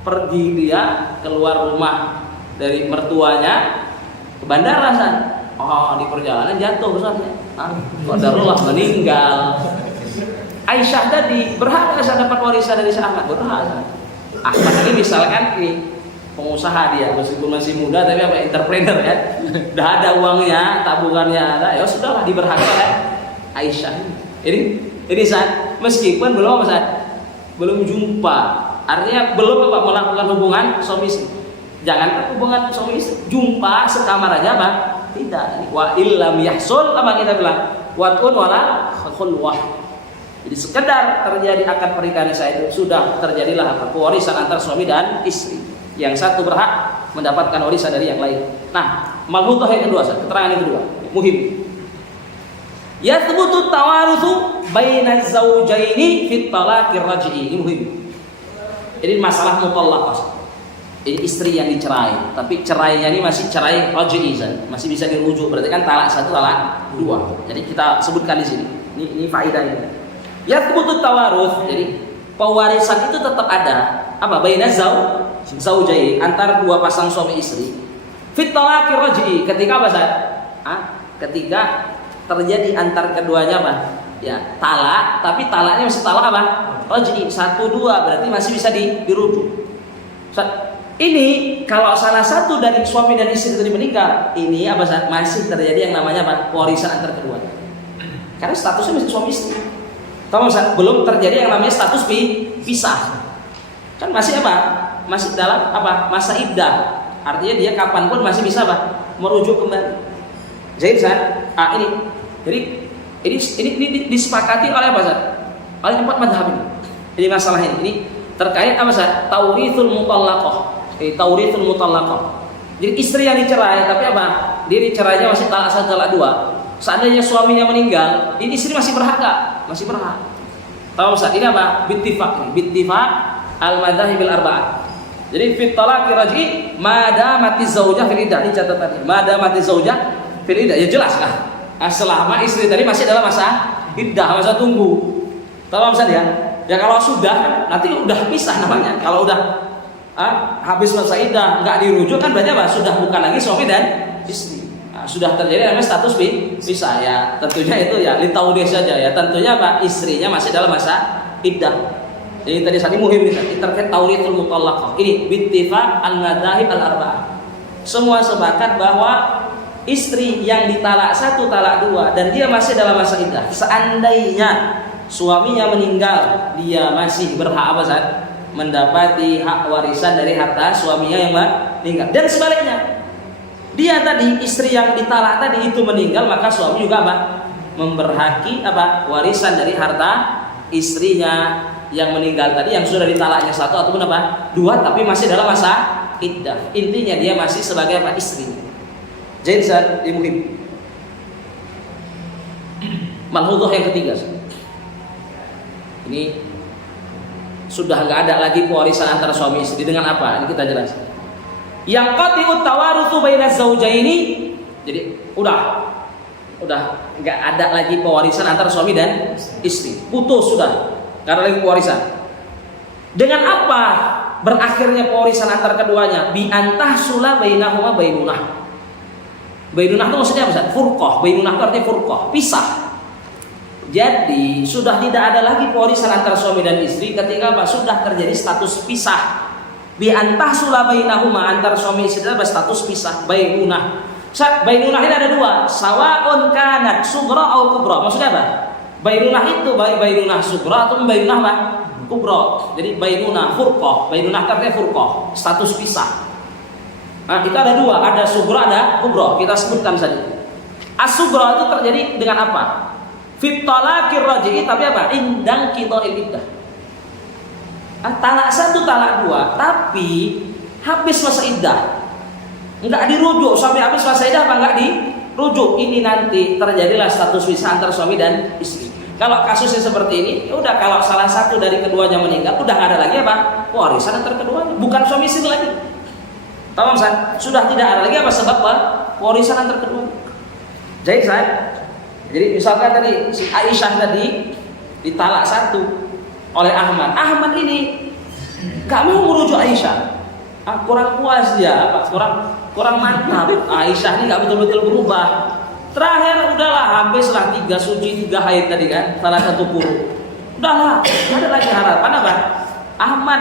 pergi dia keluar rumah dari mertuanya ke bandara san. Oh di perjalanan jatuh besarnya. Qadarullah meninggal. Aisyah tadi berhak nggak dapat warisan dari si Ahmad? Berhak. Ahmad ini misalkan ini pengusaha dia, meskipun masih muda tapi apa entrepreneur ya. Udah ada uangnya, tabungannya ada, ya sudahlah diberhakkan ya. Aisyah ini saat meskipun belum saat belum jumpa, artinya belum apa melakukan hubungan suami istri. Jangan hubungan suami istri, jumpa sekamar aja apa? Tidak. Wa illam yahsul apa kita bilang? Wat'un wala khulwah. Jadi sekedar terjadi akad pernikahan saya itu sudah terjadilah apa? Warisan antar suami dan istri. Yang satu berhak mendapatkan warisan dari yang lain. Nah, malhuthah yang kedua, keterangan yang kedua, muhim. Yathbutu tawaruthu baina zawjaini fit talaqir raj'i. Ini muhim. Ini masalah mutallaqah. Ini istri yang dicerai, tapi cerainya ini masih cerai raj'i, masih bisa dirujuk. Berarti kan talak 1, talak 2. Jadi kita sebutkan di sini. Ini faedah ini. Yathbutu tawaruth. Jadi pewarisan itu tetap ada. Apa? Baina zawjaini, antar dua pasang suami istri. Fit talaqir raj'i. Ketika apa, Ustaz? Ketika terjadi antar keduanya apa? Ya, talak, tapi talaknya masih talak apa? Raj'i 1, 2 berarti masih bisa dirujuk. Ini kalau salah satu dari suami dan istri tadi meninggal, ini apa masih terjadi yang namanya apa? Warisan antar keduanya. Karena statusnya masih suami istri. Tahu belum terjadi yang namanya status pisah. Kan masih apa? Masih dalam apa? Masa iddah. Artinya dia kapanpun masih bisa apa? Merujuk kembali. Jadi ini disepakati oleh apa, Ustaz? Oleh 4 mazhab ini. Ini masalah ini terkait apa, Ustaz? Taurithul mutallaqah. Taurithul mutallaqah. Jadi istri yang dicerai tapi apa? Dia dicerainya masih talak 1, talak 2. Seandainya suaminya meninggal, ini istri masih berhak enggak? Masih berhak. Tahu, Ustaz? Ini apa? Bittifaq al-madzahibil arba'ah. Jadi fit talaqi raj'i madamati zaujah fil iddah. Ini catatannya. Madamati zaujah fil iddah. Ya jelas lah. Selama istri tadi masih dalam masa iddah, masa tunggu. Tahu Ustaz ya? Ya kalau sudah nanti udah pisah namanya. Kalau udah habis masa iddah enggak dirujuk kan berarti apa? Sudah bukan lagi suami dan istri. Sudah terjadi namanya status pisah ya. Tentunya itu ya litaudih saja ya. Tentunya apa? Istrinya masih dalam masa iddah. Jadi tadi saat ini muhim ini terkait taurithul mutallaqah. Ini bittifaq al-madzahib al-arba'ah. Semua sepakat bahwa istri yang ditalak 1, talak 2 dan dia masih dalam masa iddah, seandainya suaminya meninggal, dia masih berhak apa, Ustaz? Mendapati hak warisan dari harta suaminya yang meninggal. Dan sebaliknya, dia tadi istri yang ditalak tadi itu meninggal, maka suami juga apa? Memberhaki apa? Warisan dari harta istrinya yang meninggal tadi, yang sudah ditalaknya satu ataupun apa? Dua, tapi masih dalam masa iddah. Intinya dia masih sebagai apa? Istri. Jadi saat muhim. Malhudhah yang ketiga. Ini sudah nggak ada lagi pewarisan antara suami istri dengan apa? Ini kita jelaskan. Yang qati'ut tawaruthu bainaz zawjaini. Jadi udah nggak ada lagi pewarisan antara suami dan istri. Putus sudah. Nggak ada lagi pewarisan. Dengan apa berakhirnya pewarisan antara keduanya? Bi antahsula bainahuma bainunah. Bainunah itu maksudnya apa? Furqah. Bainunah itu artinya furqah, pisah. Jadi sudah tidak ada lagi pewarisan antara suami dan istri ketika apa? Sudah terjadi status pisah. Bi antahsula bainahuma, antara suami istri itu status pisah. Bainunah. Bainunah ini ada dua. Sawaun kanat sughra au kubra. Maksudnya apa? Bainunah itu baik bainunah sughra atau bainunah apa? Kubra. Jadi bainunah furqah. Bainunah artinya furqah, status pisah. Nah, kita ada dua, ada sughra, ada kubra. Kita sebutkan saja. As-sughra itu terjadi dengan apa? Fit talaqir raj'i, tapi apa? Indang qida'il iddah. Talak satu, talak dua, tapi habis masa iddah. Enggak dirujuk sampai habis masa iddah, apa enggak dirujuk? Ini nanti terjadilah status pisah antara suami dan istri. Kalau kasusnya seperti ini, udah kalau salah satu dari keduanya meninggal, udah enggak ada lagi apa? Warisan antara keduanya, bukan suami istri lagi. Tahu Ustaz? Sudah tidak ada lagi apa sebab apa? Warisan antar kedua. Jadi misalkan tadi si Aisyah tadi ditalak satu oleh Ahmad. Ahmad ini gak mau merujuk Aisyah. Kurang puas dia, apa? Kurang mantap. Aisyah ini gak betul-betul berubah. Terakhir udahlah, habislah 3 suci 3 haid tadi kan, salah satu guru. Udahlah, ada lagi harapan apa? Ahmad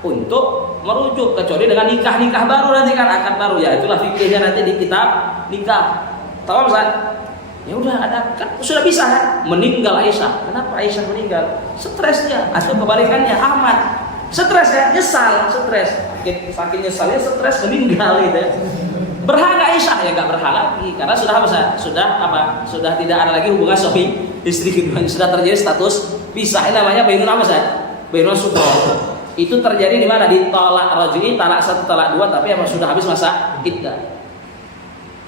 untuk merujuk, kecuali dengan nikah baru nanti kan, akad baru, ya itulah fikihnya nanti di kitab nikah. Tahu Ustaz? Ya udah ada kan sudah bisa kan? Meninggal Aisyah. Kenapa Aisyah meninggal? Stres dia. Atau kebalikannya Ahmad stres ya, nyesal, stres. Saking nyesalnya stres meninggal gitu. Berhak gak Aisyah? Ya gak berhak lagi karena sudah apa Ustaz? Sudah tidak ada lagi hubungan suami istri keduanya, sudah terjadi status pisah. Ini namanya bainun apa Ustaz? Bainun sughra. Itu terjadi di mana? Di talak raj'i, talak satu, talak dua, tapi apa sudah habis masa iddah.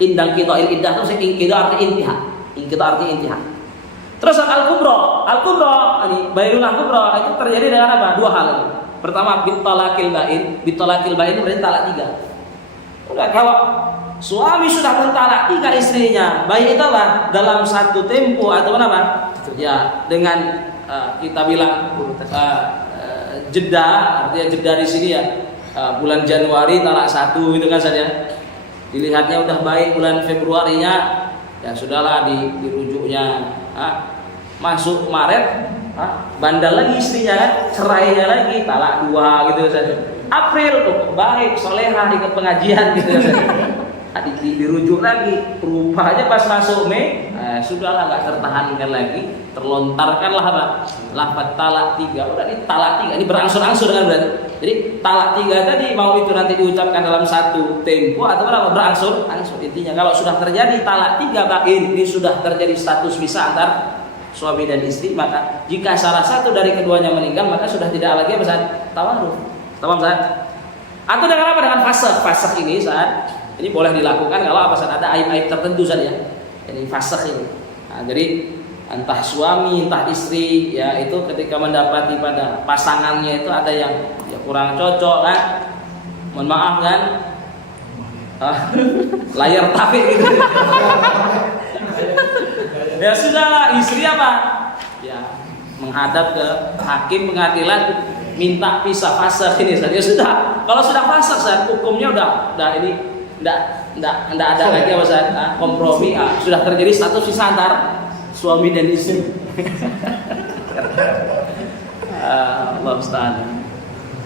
Indang qida'il iddah itu qida arti intihah. Qida arti intihah. Terus al-kubra ini bainunah kubra itu terjadi dengan apa? Dua hal. Pertama bitalakil bain. Bitalakil bain itu berarti talak 3. Udah kalau suami sudah mentalak 3 istrinya, baik itu apa? Dalam satu tempo atau apa? Ya dengan kita bilang jeda, artinya jeda di sini ya bulan Januari talak 1 itu kan saja. Dilihatnya udah baik bulan Februarinya, ya sudahlah dirujuknya. Masuk Maret, bandal lagi istrinya kan, cerainya lagi talak 2 gitu saja. April baik, solehah ikut pengajian gitu saja. Dirujuk lagi, rupanya pas masuk Mei, sudahlah nggak tertahankan lagi, terlontarkanlah apa? Lafaz talak 3. Udah ini talak 3, ini berangsur-angsur kan berarti. Jadi talak 3 tadi mau itu nanti diucapkan dalam satu tempo atau apa? Berangsur-angsur. Intinya kalau sudah terjadi talak 3 bain, ini sudah terjadi status pisah antar suami dan istri, maka jika salah satu dari keduanya meninggal, maka sudah tidak lagi apa? Tawaruf. Tamam Ustaz? Atau dengan apa? Dengan fasakh ini saat ini boleh dilakukan kalau apa saat ada aib-aib tertentu saja ya. Ini fasakh ini. Nah, jadi entah suami entah istri ya itu ketika mendapati pada pasangannya itu ada yang ya kurang cocok kan, mohon maaf kan, layar tapi gitu. Ya sudahlah, istri apa? Ya menghadap ke hakim pengadilan minta pisah fasakh ini saja sudah. Kalau sudah fasakh saat hukumnya udah ini enggak ada lagi apa saat kompromi, sudah terjadi status pisah antar suami dan istri. Allah musta'an.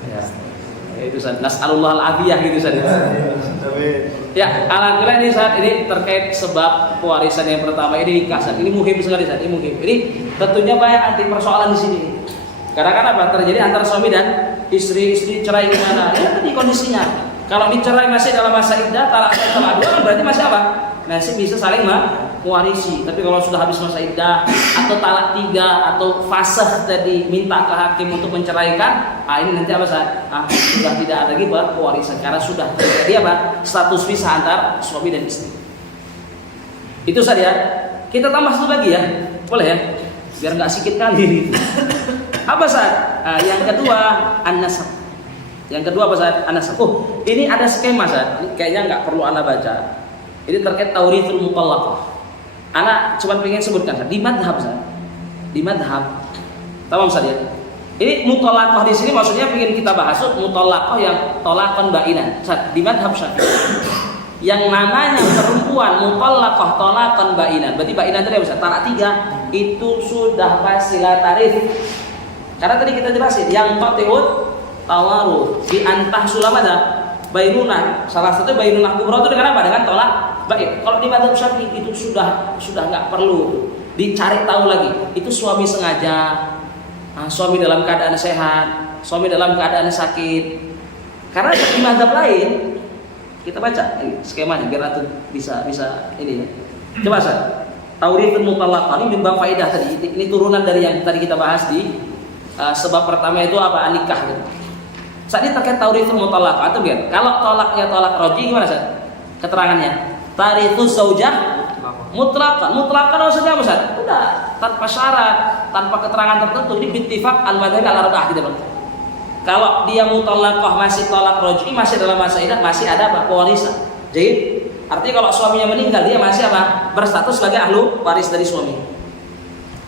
Ya. Itu saat nas'alullah al-afiyah gitu saja. Ya, alhamdulillah ini saat ini terkait sebab pewarisan yang pertama ini nikah saat ini muhim sekali saat ini muhim. Ini tentunya banyak anti persoalan di sini. Karena kan apa terjadi antara suami dan istri cerai gimana? Ya tadi kondisinya Kalau dicerai masih dalam masa iddah, talak setelah 2 kan berarti masih apa? Masih bisa saling mewarisi. Tapi kalau sudah habis masa iddah atau talak 3 atau fasakh tadi minta ke hakim untuk menceraikan, ini nanti apa sudah tidak ada lagi pewarisan karena sudah terjadi apa? Status pisah antar suami dan istri. Itu saja. Kita tambah satu lagi ya. Boleh ya? Biar nggak sikit kali. Apa yang kedua an-nasab. Yang kedua apa an-nasab. Ini ada skema ini kayaknya nggak perlu Anda baca. Ini terkait taurithul mutallaqah. Anak cuma pengen sebutkan di madhab Di madhab. Tamam saja. Ini mutallaqah di sini maksudnya pengen kita bahas mutallaqah yang tolakon ba'inan. Di madhab Syafi'i. Yang namanya perempuan mutallaqah tolakon ba'inan. Berarti ba'inan tadi apa? Talak 3 itu sudah pasti la tarif. Karena tadi kita jelasin yang qati'ut tawaruth di antah sulamada bainunah. Salah satu bainunah kubra itu dengan apa? Dengan tolak baik. Kalau di madzhab Syafi'i itu sudah nggak perlu dicari tahu lagi. Itu suami sengaja, suami dalam keadaan sehat, suami dalam keadaan sakit. Karena di madzhab lain kita baca skemanya biar antum bisa ini ya. Coba taurithul mutallaqah ini bab faedah tadi. Ini turunan dari yang tadi kita bahas di sebab pertama itu apa? Nikah gitu. Saat ini terkait taurithul mutallaqah itu biar kalau tolaknya tolak raj'i gimana keterangannya? Tarithuz zaujah mutlaqan maksudnya apa udah tanpa syarat, tanpa keterangan tertentu. Ini bittifaq al-madzhab al-arba'ah gitu, Bang. Kalau dia mutallaqah masih tolak raj'i masih dalam masa iddah masih ada apa? Pewarisan. Jadi artinya kalau suaminya meninggal dia masih apa? Berstatus sebagai ahlu waris dari suami.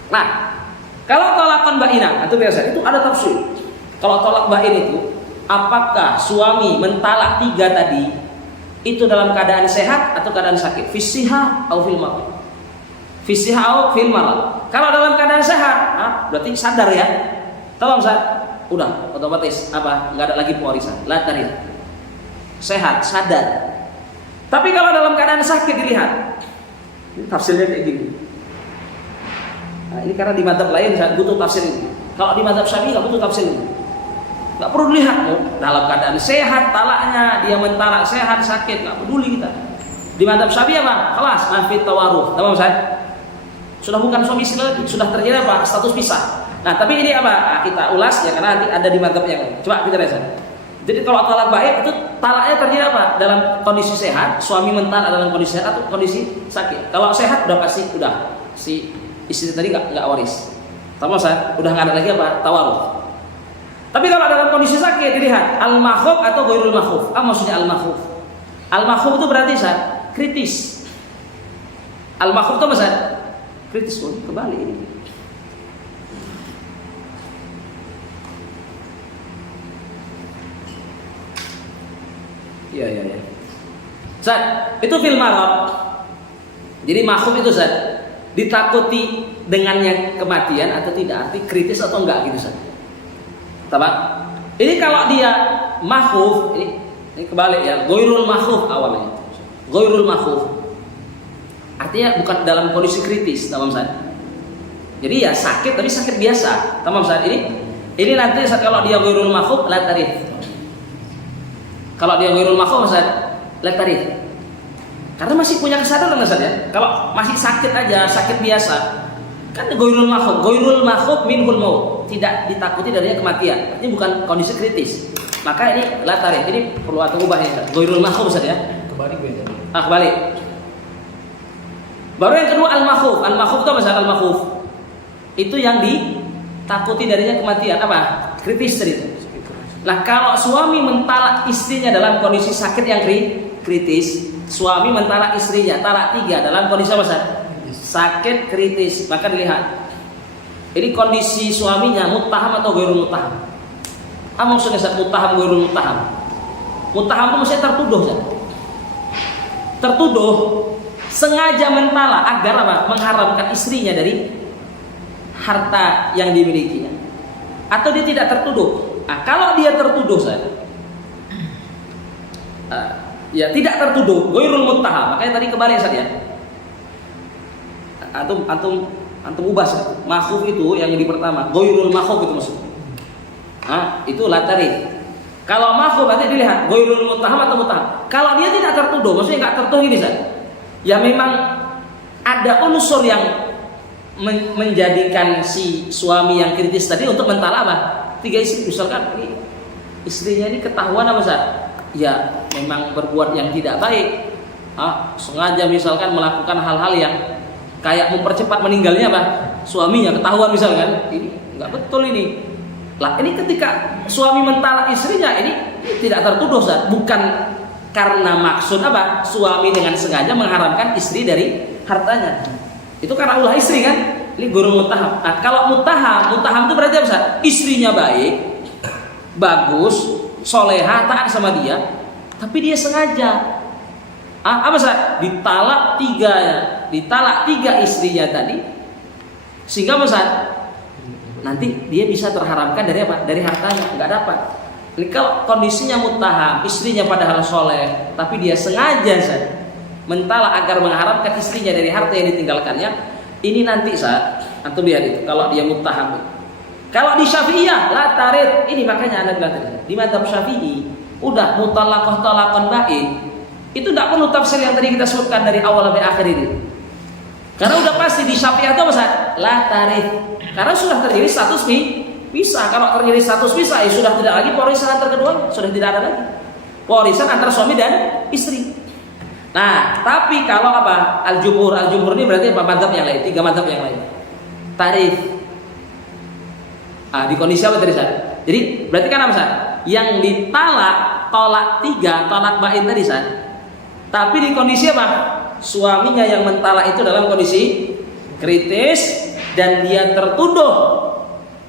Nah, kalau tolakon ba'inah itu biasa itu ada tafsir. Kalau tolak ba'in itu apakah suami mentalak 3 tadi itu dalam keadaan sehat atau keadaan sakit? Fisihah atau fil marad? Fisihah atau fil marad? Kalau dalam keadaan sehat, berarti sadar ya. Tahu udah otomatis apa? Enggak ada lagi pewarisan. La tarith. Sehat, sadar. Tapi kalau dalam keadaan sakit dilihat, ini tafsirnya kayak gini. Nah, ini karena di madzhab lain butuh tafsir ini. Kalau di madzhab Syafi'i nggak butuh tafsir ini. Nggak perlu dilihat dalam keadaan sehat talaknya, dia mentalak sehat sakit nggak peduli kita. Di madzhab Syafi'i apa? Kelas nafit tawaruth. Tahu Ustaz? Sudah bukan suami istri lagi, sudah terjadi apa? Status pisah. Nah tapi ini apa? Kita ulas ya karena nanti ada di madzhab yang lain. Coba kita lihat. Jadi kalau talak baik itu talaknya terjadi apa? Dalam kondisi sehat, suami mentalak dalam kondisi sehat atau kondisi sakit. Kalau sehat udah pasti si istri tadi nggak waris. Tahu Ustaz? Udah nggak ada lagi apa? Tawaruth. Tapi kalau dalam kondisi sakit dilihat al-makhuf atau ghairul makhuf. Apa maksudnya al-makhuf? Al-makhuf itu berarti kritis. Al-makhuf itu apa kritis pun kembali ini. Ya. Itu fil marad. Jadi makhuf itu ditakuti dengannya kematian atau tidak, arti kritis atau enggak gitu Tahu? Ini kalau dia makhuf, ini kebalik ya, ghairul makhuf awalnya. Ghairul makhuf. Artinya bukan dalam kondisi kritis, tamam Jadi ya sakit tapi sakit biasa. Tamam ini nanti kalau dia ghairul makhuf la tarith. Kalau dia ghairul makhuf la tarith. Karena masih punya kesadaran ya. Kalau masih sakit aja, sakit biasa. Kan ghairul makhuf minhul maut, tidak ditakuti darinya kematian. Ini bukan kondisi kritis. Maka ini la tarith. Ini perlu atau ubah ya. Ghairul makhuf ya. Kembali beda. Kembali. Baru yang kedua al-makhuf. Al-makhuf itu apa al-makhuf? Itu yang ditakuti darinya kematian. Apa? Kritis tadi. Nah, kalau suami mentalak istrinya dalam kondisi sakit yang kritis, suami mentalak istrinya talak 3 dalam kondisi apa sakit kritis, maka dilihat ini kondisi suaminya muttaham atau ghairul muttaham. Apa maksudnya muttaham ghairul muttaham? Muttaham itu maksudnya tertuduh tertuduh sengaja mentalak agar apa? Mengharamkan istrinya dari harta yang dimilikinya. Atau dia tidak tertuduh. Nah, kalau dia tertuduh ya tidak tertuduh ghairul muttaham. Makanya tadi kembali ya. Antum ubah makhuf itu yang di pertama, ghairul makhuf itu maksudnya. Itu la tarith. Kalau mafhum berarti dilihat ghairul muttaham atau muttaham. Kalau dia tidak tertuduh, maksudnya nggak tertuduh ini Ustaz. Ya memang ada unsur yang menjadikan si suami yang kritis tadi untuk mentalak apa? 3 istri. Misalkan ini istrinya ini ketahuan apa Ustaz? Ya memang berbuat yang tidak baik. Sengaja misalkan melakukan hal-hal yang kayak mempercepat meninggalnya apa? Suaminya ketahuan misalkan. Ini nggak betul ini. Lah ini ketika suami mentalak istrinya ini tidak tertuduh Ustaz. Bukan karena maksud apa? Suami dengan sengaja mengharamkan istri dari hartanya. Itu karena ulah istri kan? Ini guru muttaham. Nah, kalau muttaham itu berarti apa Ustaz? Istrinya baik, bagus, solehah, taat sama dia, tapi dia sengaja. Apa Ustaz? Ditalak 3 istrinya tadi. Sehingga apa Ustaz? Nanti dia bisa terharamkan dari apa? Dari hartanya, nggak dapat. Jadi kalau kondisinya muttaham, istrinya padahal soleh, tapi dia sengaja mentalak agar mengharamkan istrinya dari harta yang ditinggalkannya, ini nanti antum lihat itu. Kalau dia muttaham, kalau di Syafi'iyah la tarid, ini makanya anda bilang tadi di madzhab Syafi'i udah mutallaqah talaqan ba'in, itu tidak perlu tafsir yang tadi kita sebutkan dari awal sampai akhir ini. Karena udah pasti di Syafi'iyah itu apa la tarid. Karena sudah terjadi status pisah. Kalau terjadi status pisah, ya sudah tidak lagi warisan antar kedua, sudah tidak ada lagi warisan antara suami dan istri. Nah, tapi kalau apa? Al-jumhur ini berarti apa? Madzhab yang lain, 3 madzhab yang lain. Tarif. Di kondisi apa tadi Ustaz? Jadi berarti kan apa Ustaz? Yang ditalak tolak 3, tolak bain tadi Ustaz. Tapi di kondisi apa? Suaminya yang mentalak itu dalam kondisi kritis dan dia tertuduh.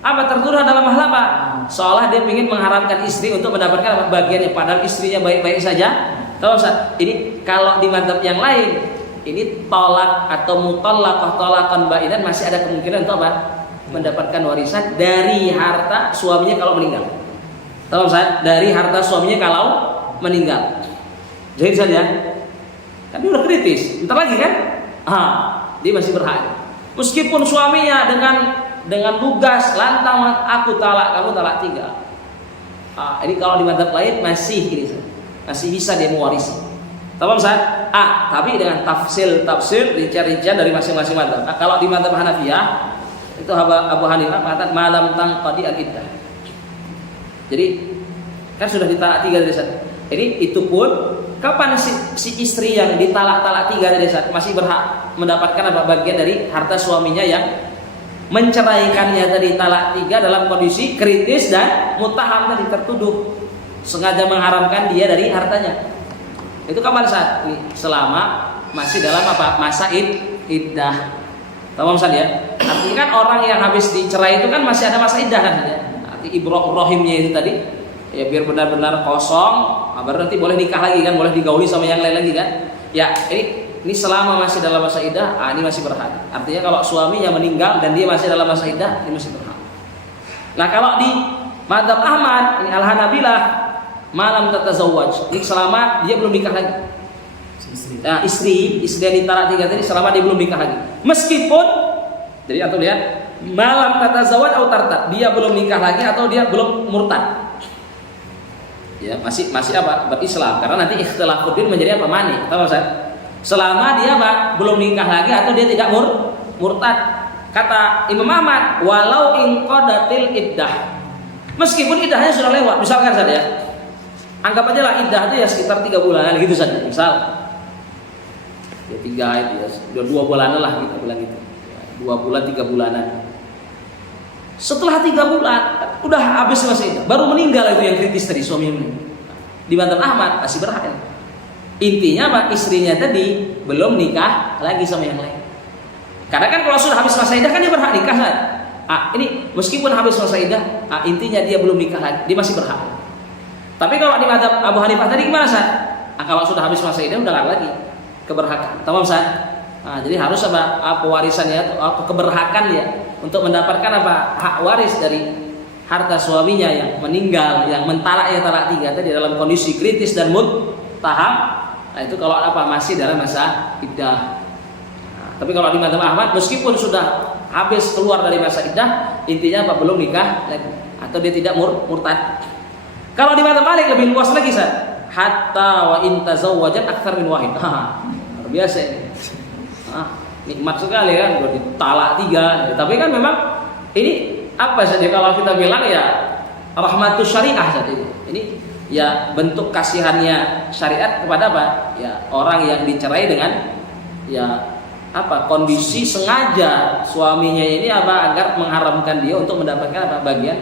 Apa tertuduh dalam hal apa? Seolah dia ingin mengharamkan istri untuk mendapatkan bagiannya, padahal istrinya baik-baik saja. Tahu Ustaz? Ini kalau di madzhab yang lain, ini tolak atau mutallaqah talaqan bainan masih ada kemungkinan untuk apa? Mendapatkan warisan dari harta suaminya kalau meninggal. Tahu Ustaz? Dari harta suaminya kalau meninggal. Jadi saja. Kan dia udah kritis, bentar lagi kan? Dia masih berhak. Meskipun suaminya dengan lugas lantang, aku talak, kamu talak 3. Ini kalau di madzhab lain masih bisa dia mewarisi. Tahu Ustaz? Tapi dengan tafsir rincian dari masing-masing madzhab. Kalau di madzhab Hanafiyah itu Abu Hanifah mengatakan malam tangqadi al-iddah. Jadi kan sudah ditalak 3 dari Ustaz. Jadi itu pun kapan si istri yang ditalak 3 dari Ustaz masih berhak mendapatkan apa bagian dari harta suaminya yang menceraikannya tadi talak 3 dalam kondisi kritis dan muttaham tadi tertuduh sengaja mengharamkan dia dari hartanya. Itu kapan Ustaz? Selama masih dalam apa? Masa iddah. Tahu Ustaz ya? Artinya kan orang yang habis dicerai itu kan masih ada masa iddah kan ya. Arti ibrahimnya itu tadi ya biar benar-benar kosong, baru nanti boleh nikah lagi kan, boleh digauli sama yang lain lagi kan. Ya, ini selama masih dalam masa iddah, ini masih berhak. Artinya kalau suaminya meninggal dan dia masih dalam masa iddah, ini masih berhak. Nah, kalau di madzhab Ahmad, ini Al-Hanabilah, malam tatazawwaj, ini selama dia belum nikah lagi. Nah, istri yang ditalak 3 tadi selama dia belum nikah lagi. Meskipun jadi atau lihat malam tatazawwaj atau tartat, dia belum nikah lagi atau dia belum murtad. Ya, masih apa? Berislam. Karena nanti ikhtilafuddin menjadi apa? Mani. Tahu Ustaz? Selama dia apa? Belum nikah lagi atau dia tidak murtad. Kata Imam Ahmad, walau in qadatil iddah. Meskipun iddahnya sudah lewat, misalkan saja ya. Anggap aja lah iddah itu ya sekitar 3 bulanan gitu saja. Misal ya 3 itu ya, udah 2 bulanan lah kita bilang gitu. 2 bulan 3 bulanan. Setelah 3 bulan udah habis masa iddah, baru meninggal itu yang kritis tadi suaminya meninggal. Di madzhab Ahmad masih berhak. Intinya apa? Istrinya tadi belum nikah lagi sama yang lain. Karena kan kalau sudah habis masa iddah kan dia berhak nikah kan? Ini meskipun habis masa iddah, intinya dia belum nikah lagi, dia masih berhak. Tapi kalau di madzhab Abu Hanifah tadi gimana Ustaz? Kalau sudah habis masa iddah udah nggak lagi keberhakan. Tamam Ustaz? Jadi harus apa warisannya atau keberhakan ya untuk mendapatkan apa hak waris dari harta suaminya yang meninggal, yang mentalak ya talak 3 tadi dalam kondisi kritis dan muttaham. Nah itu kalau apa masih dalam masa iddah. Tapi kalau di madzhab Ahmad meskipun sudah habis keluar dari masa iddah, intinya apa belum nikah lagi atau dia tidak murtad. Kalau di madzhab Malik lebih luas lagi, Ustaz. Hatta wa in tazawwajat aktsar min wahid. Luar biasa ini. Nikmat sekali kan, udah ditalak 3. Tapi kan memang ini apa saja kalau kita bilang ya rahmatus syariah saat ini ya bentuk kasihannya syariat kepada apa? Ya orang yang dicerai dengan ya apa kondisi sengaja suaminya ini apa agar mengharamkan dia untuk mendapatkan apa bagian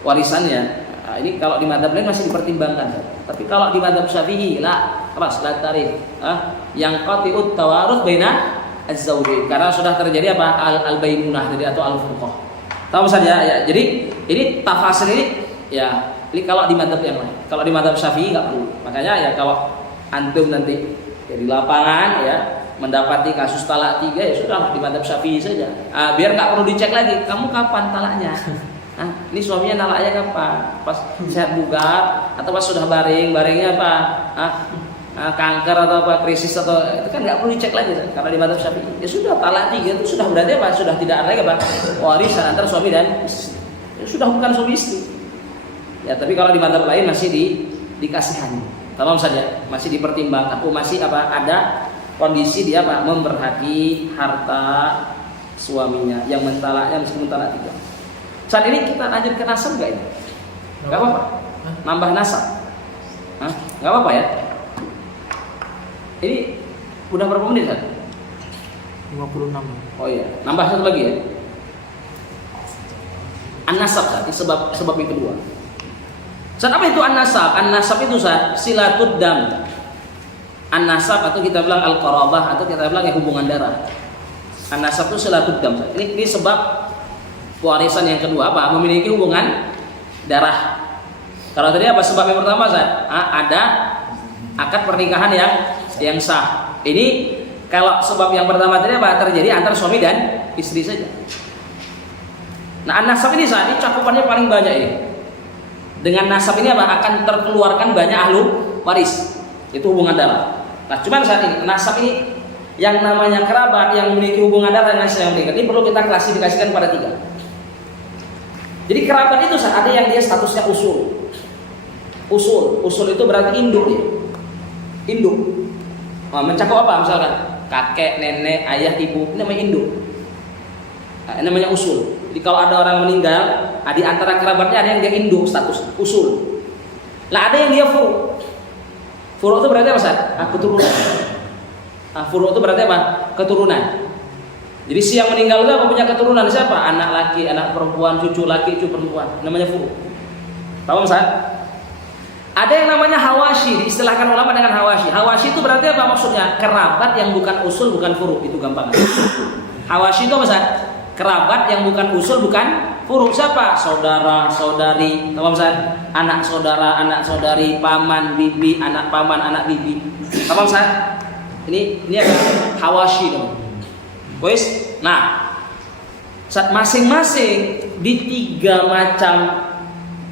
warisannya. Nah, ini kalau di madzhab lain masih dipertimbangkan. Tapi kalau di madzhab Syafi'i la tarif yang qati'ut tawarus baina az-zawjain karena sudah terjadi apa al-bainunah jadi atau al-furqah. Tahu saja ya. Jadi ini tafsir ini ya ini kalau di madzhab yang lain. Kalau di madzhab Syafi'i enggak perlu. Makanya ya kalau antum nanti di lapangan ya mendapati kasus talak 3 ya sudah di madzhab Syafi'i saja. Biar enggak perlu dicek lagi kamu kapan talaknya. Ini suaminya talaknya kapan? Pas sehat bugar atau pas sudah baringnya apa? Kanker atau apa krisis atau itu kan nggak perlu dicek lagi karena di madzhab Syafi'i ya sudah talak 3 itu sudah berarti apa sudah tidak ada lagi apa warisan antara suami dan istri ya sudah bukan suami istri ya tapi kalau di madzhab lain masih dikasihani tamam saja masih dipertimbangkan masih apa ada kondisi dia apa memberhaki harta suaminya yang mentalaknya meskipun talak 3 saat ini kita lanjut ke nasab nggak ini nggak apa-apa nambah nasab nggak apa-apa ya. Ini udah berapa menit kan? 56. Oh iya, nambah satu lagi ya. An-nasab tadi sebab yang kedua. Saat apa itu an-nasab? An-nasab itu saat silatud dam. An-nasab atau kita bilang al-qarabah atau kita bilang hubungan darah. An-nasab itu silatud dam. Ini sebab warisan yang kedua apa? Memiliki hubungan darah. Kalau tadi apa sebab yang pertama saat ada akad pernikahan yang sah. Ini kalau sebab yang pertama tadi apa terjadi antara suami dan istri saja. Nah, nasab ini saat ini cakupannya paling banyak ini. Dengan nasab ini apa akan terkeluarkan banyak ahlu waris. Itu hubungan darah. Nah, cuman saat ini nasab ini yang namanya kerabat yang memiliki hubungan darah dengan yang meninggal ini perlu kita klasifikasikan pada 3. Jadi kerabat itu saat ada yang dia statusnya usul. Usul itu berarti induk ya. Induk. Mencakup apa misalkan kakek, nenek, ayah, ibu, ini namanya induk. Ini namanya usul. Jadi kalau ada orang meninggal, di antara kerabatnya ada yang dia induk status usul. Lah ada yang dia furu. Furu itu berarti apa Ustaz? Keturunan. Furu itu berarti apa? Keturunan. Jadi si yang meninggal itu apa punya keturunan siapa? Anak laki, anak perempuan, cucu laki, cucu perempuan. Namanya furu. Paham Ustaz? Ada yang namanya hawashi, diistilahkan ulama dengan hawashi. Hawashi itu berarti apa maksudnya? Kerabat yang bukan usul, bukan furu. Itu gampang. Hawashi itu apa Ustaz? Kerabat yang bukan usul, bukan furu. Siapa? Saudara, saudari, tahu Ustaz? Anak saudara, anak saudari, paman, bibi, anak paman, anak bibi. Tahu Ustaz? Ini apa? Hawashi dong. Wes. Nah, masing-masing di 3 macam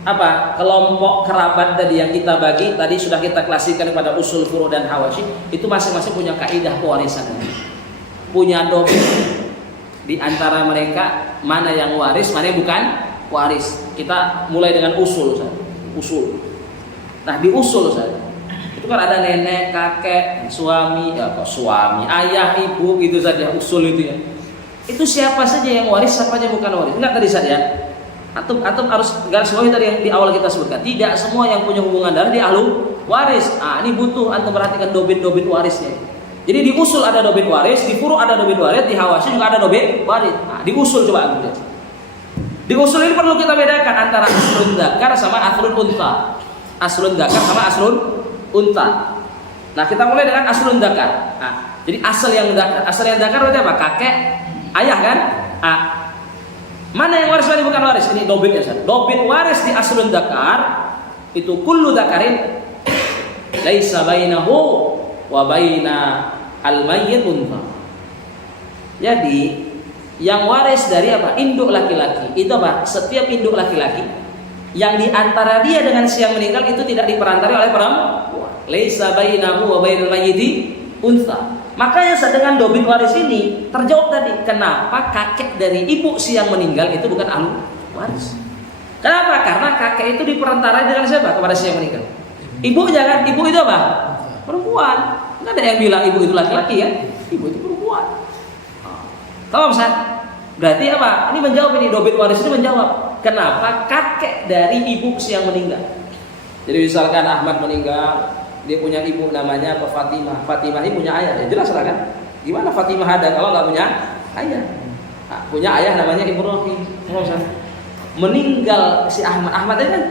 apa kelompok kerabat tadi yang kita bagi tadi sudah kita klasifikasikan pada usul, furu dan hawashi itu masing-masing punya kaidah pewarisan, punya domain di antara mereka mana yang waris mana yang bukan waris. Kita mulai dengan usul. Nah di usul saja itu kan ada nenek, kakek, suami, ayah, ibu gitu saja usul itu ya. Itu siapa saja yang waris, siapa yang bukan waris. Enggak tadi saja. Antum harus garis bawahi tadi yang di awal kita sebutkan. Tidak semua yang punya hubungan darah di ahlu waris. Ini butuh antum perhatikan dobit warisnya. Jadi di usul ada dobit waris, di furu ada dobit waris, di hawashi juga ada dobit waris. Di usul coba antum lihat. Di usul ini perlu kita bedakan antara aslun dzakar sama aslun unta. Aslun dzakar sama aslun unta. Nah, kita mulai dengan aslun dzakar. Jadi asal yang dzakar berarti apa? Kakek, ayah kan? Mana yang waris mana bukan waris? Ini dobitnya Ustaz. Dobit waris di aslun dzakar itu kullu dzakarin laisa bainahu wa baina al-mayyit unta. Jadi yang waris dari apa? Induk laki-laki. Itu apa? Setiap induk laki-laki yang di antara dia dengan si yang meninggal itu tidak diperantari oleh perempuan. Laisa bainahu wa bainal mayyiti unta. Makanya dengan dobit waris ini terjawab tadi kenapa kakek dari ibu si yang meninggal itu bukan ahli waris. Kenapa? Karena kakek itu diperantarai dengan siapa? Kepada si yang meninggal. Ibunya kan, ibu itu apa? Perempuan. Nggak ada yang bilang ibu itu laki-laki ya. Ibu itu perempuan. Tahu Ustaz? Berarti apa? Ini menjawab, ini dobit waris ini menjawab. Kenapa kakek dari ibu si yang meninggal? Jadi misalkan Ahmad meninggal, dia punya ibu namanya Fatimah. Fatimah ini punya ayah, ya jelas lah kan? Gimana Fatimah ada kalau nggak punya ayah? Nah, punya ayah namanya Ibrahim. Meninggal si Ahmad. Ahmad ini kan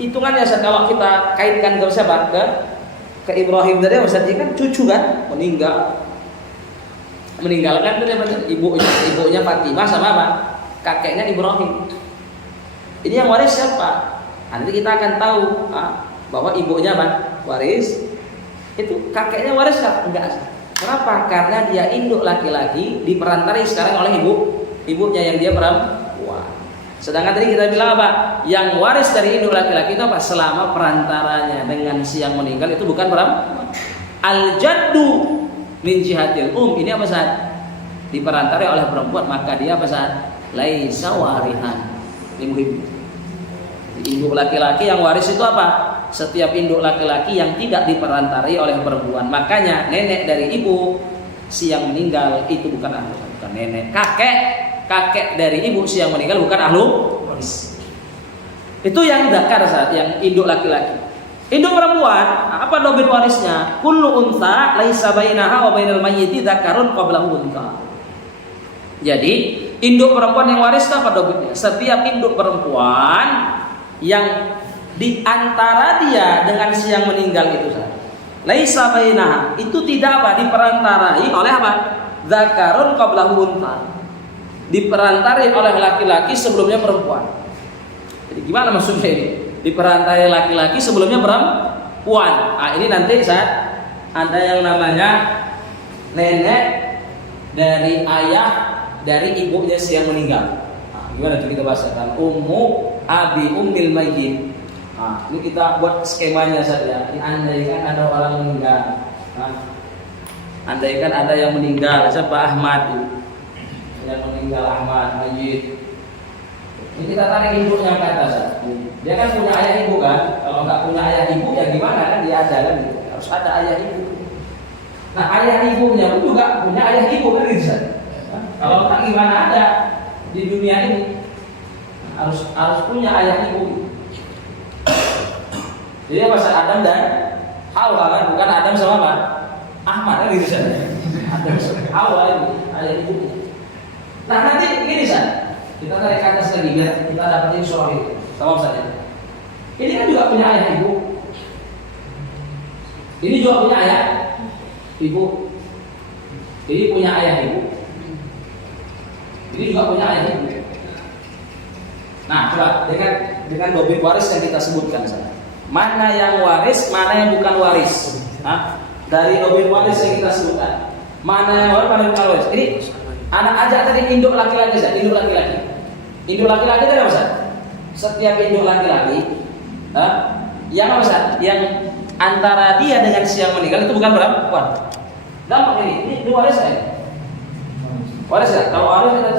hitungannya kalau kita kaitkan ke siapa? Ke Ibrahim tadi Ustaz, dia kan cucu kan meninggalkan ibunya Fatimah sama apa? Kakeknya Ibrahim. Ini yang waris siapa? Nanti kita akan tahu bahwa ibunya apa? Waris. Itu kakeknya waris enggak? Kenapa? Karena dia induk laki-laki diperantarai sekarang oleh ibunya yang dia perempuan. Sedangkan tadi kita bilang apa? Yang waris dari induk laki-laki itu apa? Selama perantaranya dengan si yang meninggal itu bukan perempuan. Al-jaddu min jihatil ini apa Ustaz? Diperantarai oleh perempuan, maka dia apa Ustaz? Laisa warihan. Ini muhim. Induk laki-laki yang waris itu apa? Setiap induk laki-laki yang tidak diperantarai oleh perempuan. Makanya nenek dari ibu si yang meninggal itu bukan nenek. Kakek dari ibu si yang meninggal bukan ahlu waris. Itu yang dakar Ustaz, yang induk laki-laki. Induk perempuan, apa dobit warisnya? Kullu unsa laisa bainaha wa bainal mayyiti dzakarun qablahu unsa. Jadi, induk perempuan yang waris itu apa dobitnya? Setiap induk perempuan yang di antara dia dengan si yang meninggal itu laisa bainaha, itu tidak apa? Diperantarai oleh apa? Dzakarun qablahu unsa. Diperantarai oleh laki-laki sebelumnya perempuan. Jadi gimana maksudnya ini? Diperantarai laki-laki sebelumnya perempuan. Ini nanti saat ada yang namanya nenek dari ayah dari ibunya si yang meninggal. Gimana tuh kita bahasakan? Ummu abi ummil mayyit. Ini kita buat skemanya saja. Andaikan ada orang meninggal. Andaikan ada yang meninggal, siapa? Ahmad yang meninggal, Ahmad mayyit. Ini kita tarik ibunya ke atas. Dia kan punya ayah ibu kan? Kalau nggak punya ayah ibu ya gimana kan? Dia ada kan? Gitu. Harus ada ayah ibu. Nah ayah ibunya pun juga punya ayah ibu kan? Gitu. Kalau nggak gimana ada di dunia ini? Harus punya ayah ibu. Jadi masa Adam dan Hawa kan? Bukan Adam sama apa? Ahmad kan? Gitu saja. Adam sama Hawa ini ayah ibunya. Nah nanti gini saja. Kita tarik ke atas lagi biar kita dapetin surah itu. Sama saja. Ini kan juga punya ayah ibu. Ini juga punya ayah ibu. Ini punya ayah ibu. Ini juga punya ayah ibu. Nah, coba dengan dobit waris yang kita sebutkan sana. Mana yang waris, mana yang bukan waris. Dari dobit waris yang kita sebutkan. Mana yang waris, mana yang bukan waris. Ini anak ajak tadi induk laki-laki saja, induk laki-laki. Induk laki-laki itu apa Ustaz? Setiap induk laki-laki yang apa Ustaz? Yang antara dia dengan si yang meninggal itu bukan perempuan. Gampang ini waris ya? Waris ya? Kalau waris kita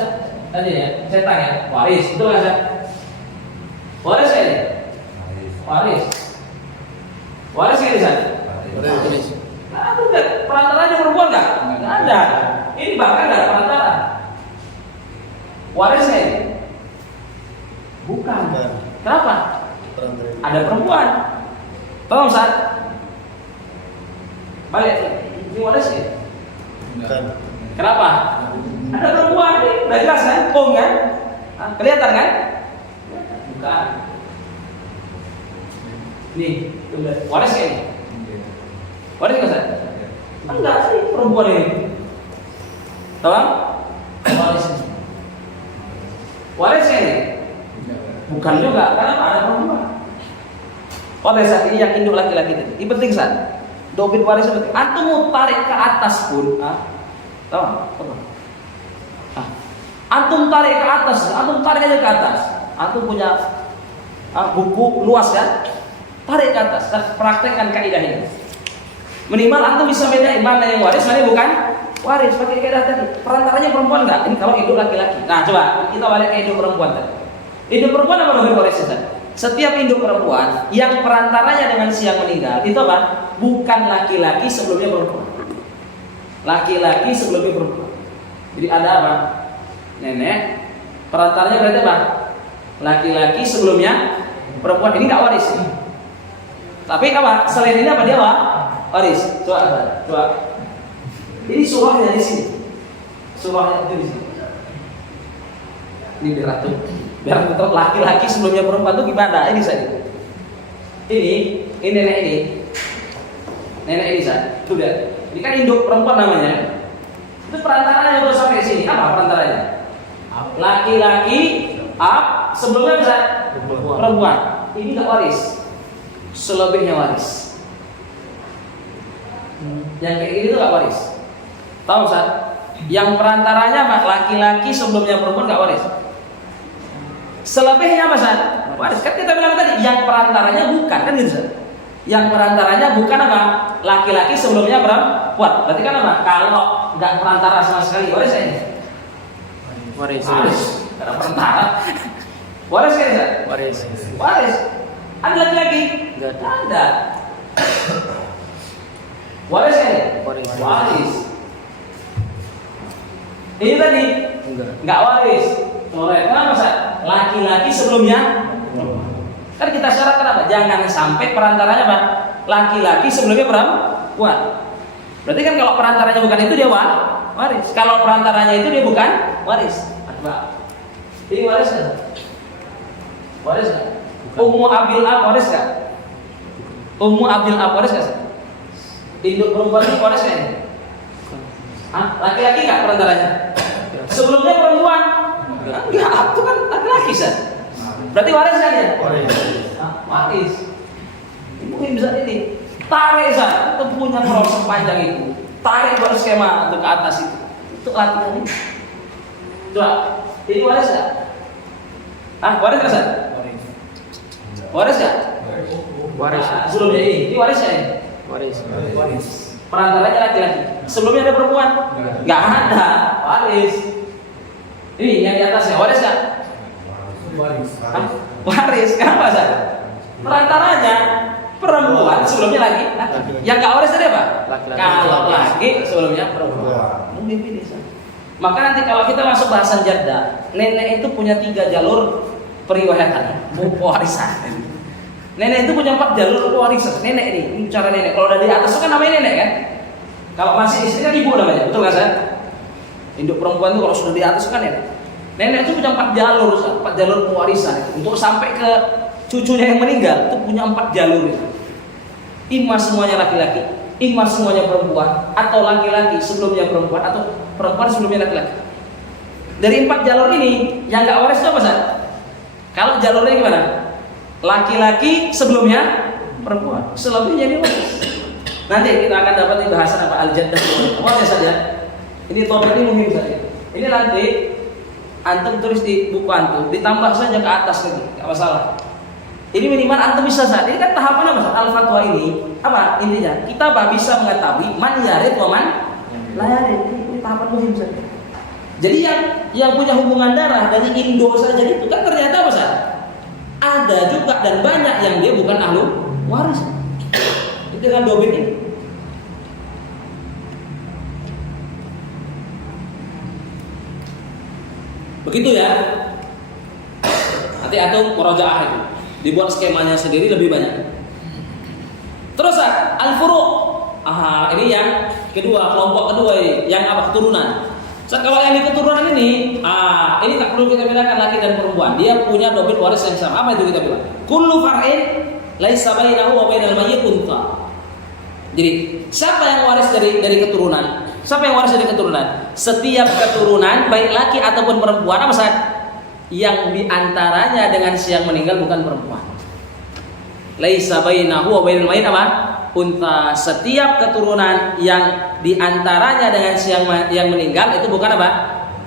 tadi ya, cetak ya, waris itu kan Ustaz? Waris ya? Waris. Waris ya Ustaz? Waris. Nah, itu perantaranya perempuan enggak? Enggak ada. Ini bahkan enggak ada perantara. Waris ya? Bukan. Kenapa? Ada perempuan. Tolong Ustaz. Balik. Ini waris ya? Bukan. Kenapa? Ada perempuan ini. Udah jelas kan? Kan? Kelihatan kan? Bukan. Nih, waris ya ini? Waris nggak Ustaz? Enggak sih perempuan ini. Tolong? Waris ini. Waris ya ini? Bukan juga, karena ada perempuan. Pada saat ini yang induk laki-laki tadi, ini penting Ustaz. Dobit waris penting. Antum mau tarik ke atas pun, tahu? Antum tarik ke atas, antum tarik aja ke atas. Antum punya buku luas kan? Tarik ke atas, praktekkan kaidah ini. Minimal antum bisa bedain mana yang waris, mana yang bukan waris. Pakai kaidah tadi. Perantaranya perempuan enggak? Ini kalau induk laki-laki. Nah, coba kita balik ke induk perempuan tadi. Induk perempuan apa dohir waris Ustaz? Setiap induk perempuan yang perantaranya dengan si yang meninggal itu apa? Bukan laki-laki sebelumnya perempuan. Laki-laki sebelumnya perempuan. Jadi ada apa? Nenek, perantaranya berarti apa? Laki-laki sebelumnya perempuan. Ini nggak waris. Tapi apa? Selain ini apa dia apa? Waris. Coba. Ini surahnya di sini. Surahnya di sini. Ini biar betul laki-laki sebelumnya perempuan itu gimana? Ini saya. Ini nenek ini. Nenek ini saya. Sudah. Ini kan induk perempuan namanya. Itu perantaranya terus sampai sini. Apa perantaranya? Laki-laki sebelumnya bisa perempuan. Ini nggak waris. Selebihnya waris. Yang kayak gini tuh nggak waris. Tahu Ustaz? Yang perantaranya laki-laki sebelumnya perempuan nggak waris. Selebihnya apa Ustaz? Waris. Kan kita bilang tadi yang perantaranya bukan kan gitu Ustaz? Yang perantaranya bukan apa? Laki-laki sebelumnya perempuan. Berarti kan apa? Kalau nggak perantara sama sekali waris ini. Waris. Karena perantara. Waris kan Ustaz? Waris. Ada laki-laki? Nggak ada. Waris kan? Waris. Ini tadi nggak waris. Kenapa Ustaz? Laki-laki sebelumnya. Kan kita syaratkan apa? Jangan sampai perantaranya apa? Laki-laki sebelumnya perempuan. Berarti kan kalau perantaranya bukan itu dia waris. Kalau perantaranya itu dia bukan waris. Ini waris kan? Waris kan? Ummu Abil Ab waris kan? Ummu Abil Ab waris kan? Induk perempuan ini waris kan? Laki-laki nggak perantaranya? Sebelumnya perempuan? Enggak, itu kan laki-laki kan? Berarti waris kan ya? Waris. Ini mungkin bisa ini. Tarik San, itu punya proses panjang itu. Tarik baru skema untuk ke atas itu. Itu latihan ini. Coba, ini waris nggak? Waris nggak San? Waris nggak? Waris. Sebelumnya ini waris ya? Waris. Perantaranya laki-laki. Sebelumnya ada perempuan? Nggak ada. Waris. Ini yang di atasnya waris nggak? Waris. Kenapa San? Perantaranya perempuan sebelumnya laki. Yang nggak waris tadi apa? Laki-laki. Kalau laki sebelumnya perempuan. Mungkin pilih San. Maka nanti kalau kita masuk bahasan jadda, nenek itu punya 3 jalur periwayatan, warisan. Nenek itu punya 4 jalur warisan. Nenek ini cara nenek. Kalau udah di atas itu kan namanya nenek kan? Kalau masih istri kan ibu namanya, betul nggak San? Induk perempuan itu kalau sudah di atas kan nenek. Nenek itu punya 4 jalur, 4 jalur pewarisan. Untuk sampai ke cucunya yang meninggal itu punya 4 jalur. Imma semuanya laki-laki, imma semuanya perempuan, atau laki-laki sebelumnya perempuan, atau perempuan sebelumnya laki-laki. Dari 4 jalur ini yang nggak waris itu apa San? Kalau jalurnya gimana? Laki-laki sebelumnya perempuan, selebihnya dia waris. Nanti kita akan dapat di bahasan apa al-jaddah. Wajar saja. Ini topik ini muhim saja. Ini nanti antum tulis di buku antum, ditambah saja ke atas lagi, nggak masalah. Ini minimal antum bisa saat. Ini kan tahapan apa? Al-fatwa ini apa intinya? Kita bisa mengetahui man yarid wa man la yarid. Ini tahapan muhim saja. Jadi yang punya hubungan darah dari Indo saja itu kan ternyata apa San? Ada juga dan banyak yang dia bukan ahlu waris. Itu dengan dobit ini. Begitu ya. Nanti antum murajaah itu. Dibuat skemanya sendiri lebih banyak. Terus al-furu'. Ini yang kedua, kelompok kedua ini, yang apa? Keturunan. Kalau yang di keturunan ini tak perlu kita bedakan laki dan perempuan. Dia punya dobit waris yang sama. Apa itu kita bilang? Kullu far'in laisa bainahu wa bainal mayyit untha. Jadi, siapa yang waris dari keturunan? Siapa yang waris dari keturunan? Setiap keturunan baik laki ataupun perempuan apa San? Yang diantaranya dengan si yang meninggal bukan perempuan. Laisa bainahu wa bainal mayyit apa? Unta. Setiap keturunan yang diantaranya dengan si yang meninggal itu bukan apa?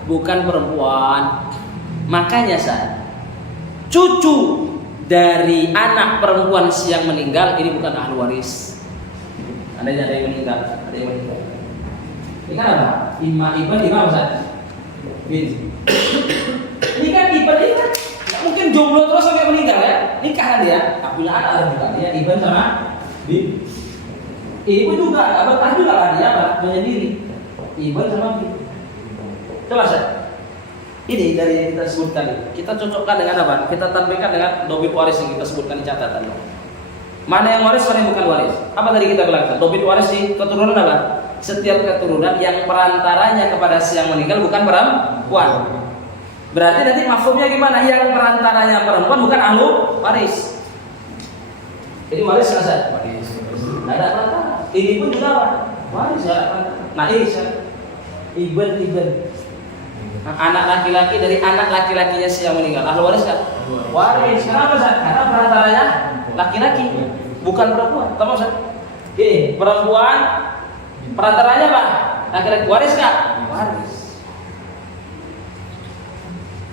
Bukan perempuan. Makanya San, cucu dari anak perempuan si yang meninggal ini bukan ahli waris. Ada yang meninggal, ada yang meninggal. Ini kan apa? Ibn apa San? Ini kan ibn ini kan nggak mungkin jomblo terus sampai meninggal ya, nikah kan dia, punya anak lah juga dia Ibn sama Bin. Ibu juga nggak betah juga lah dia menyendiri Ibn sama Bin. Jelas ya? Ini dari yang kita sebutkan ini. Kita cocokkan dengan apa? Kita tampilkan dengan dobit waris yang kita sebutkan di catatan. Mana yang waris, mana yang bukan waris? Apa tadi kita bilang? Dobit waris di keturunan apa? Setiap keturunan yang perantaranya kepada si yang meninggal bukan perempuan. Berarti nanti mafhumnya gimana? Yang perantaranya perempuan bukan ahlu waris. Ini waris nggak sah? Waris. Nggak ada perantara. Ini pun juga apa? Waris nggak ada perantara. Nah ini Ibn. Anak laki-laki dari anak laki-lakinya si yang meninggal. Ahlu waris kan? Waris. Kenapa sah? Karena perantaranya laki-laki, bukan perempuan. Tahu sah? Ini perempuan, perantaranya apa? Laki-laki. Waris nggak? Waris.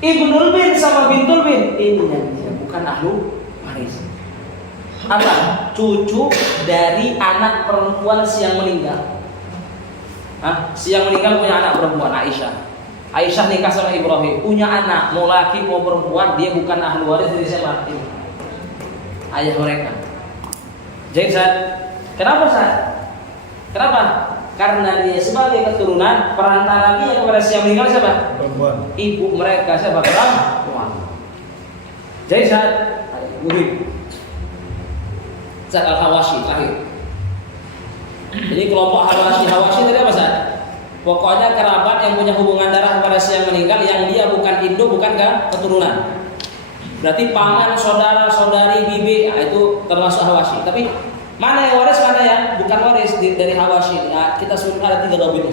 Ibnul bin sama bintul bin ini bukan ahlu waris. Apa? Cucu dari anak perempuan si yang meninggal. Si yang meninggal punya anak perempuan Aisyah. Aisyah nikah sama Ibrahim, punya anak mau laki mau perempuan, dia bukan ahlu waris dari siapa? Ayah mereka. Jadi kenapa Kenapa? Karena dia sebagai keturunan perantara dia kepada si yang meninggal siapa? Perempuan. Ibu mereka siapa? Perempuan. Jadi Muhib Al-Hawashi terakhir. Jadi kelompok Hawashi tadi apa Zat? Pokoknya kerabat yang punya hubungan darah kepada si yang meninggal yang dia bukan induk, bukan keturunan. Berarti paman, saudara, saudari, bibi, itu termasuk Hawashi. Tapi mana yang waris, mana yang bukan waris dari Hawashi? Nah, kita sebut ada 3 dobit.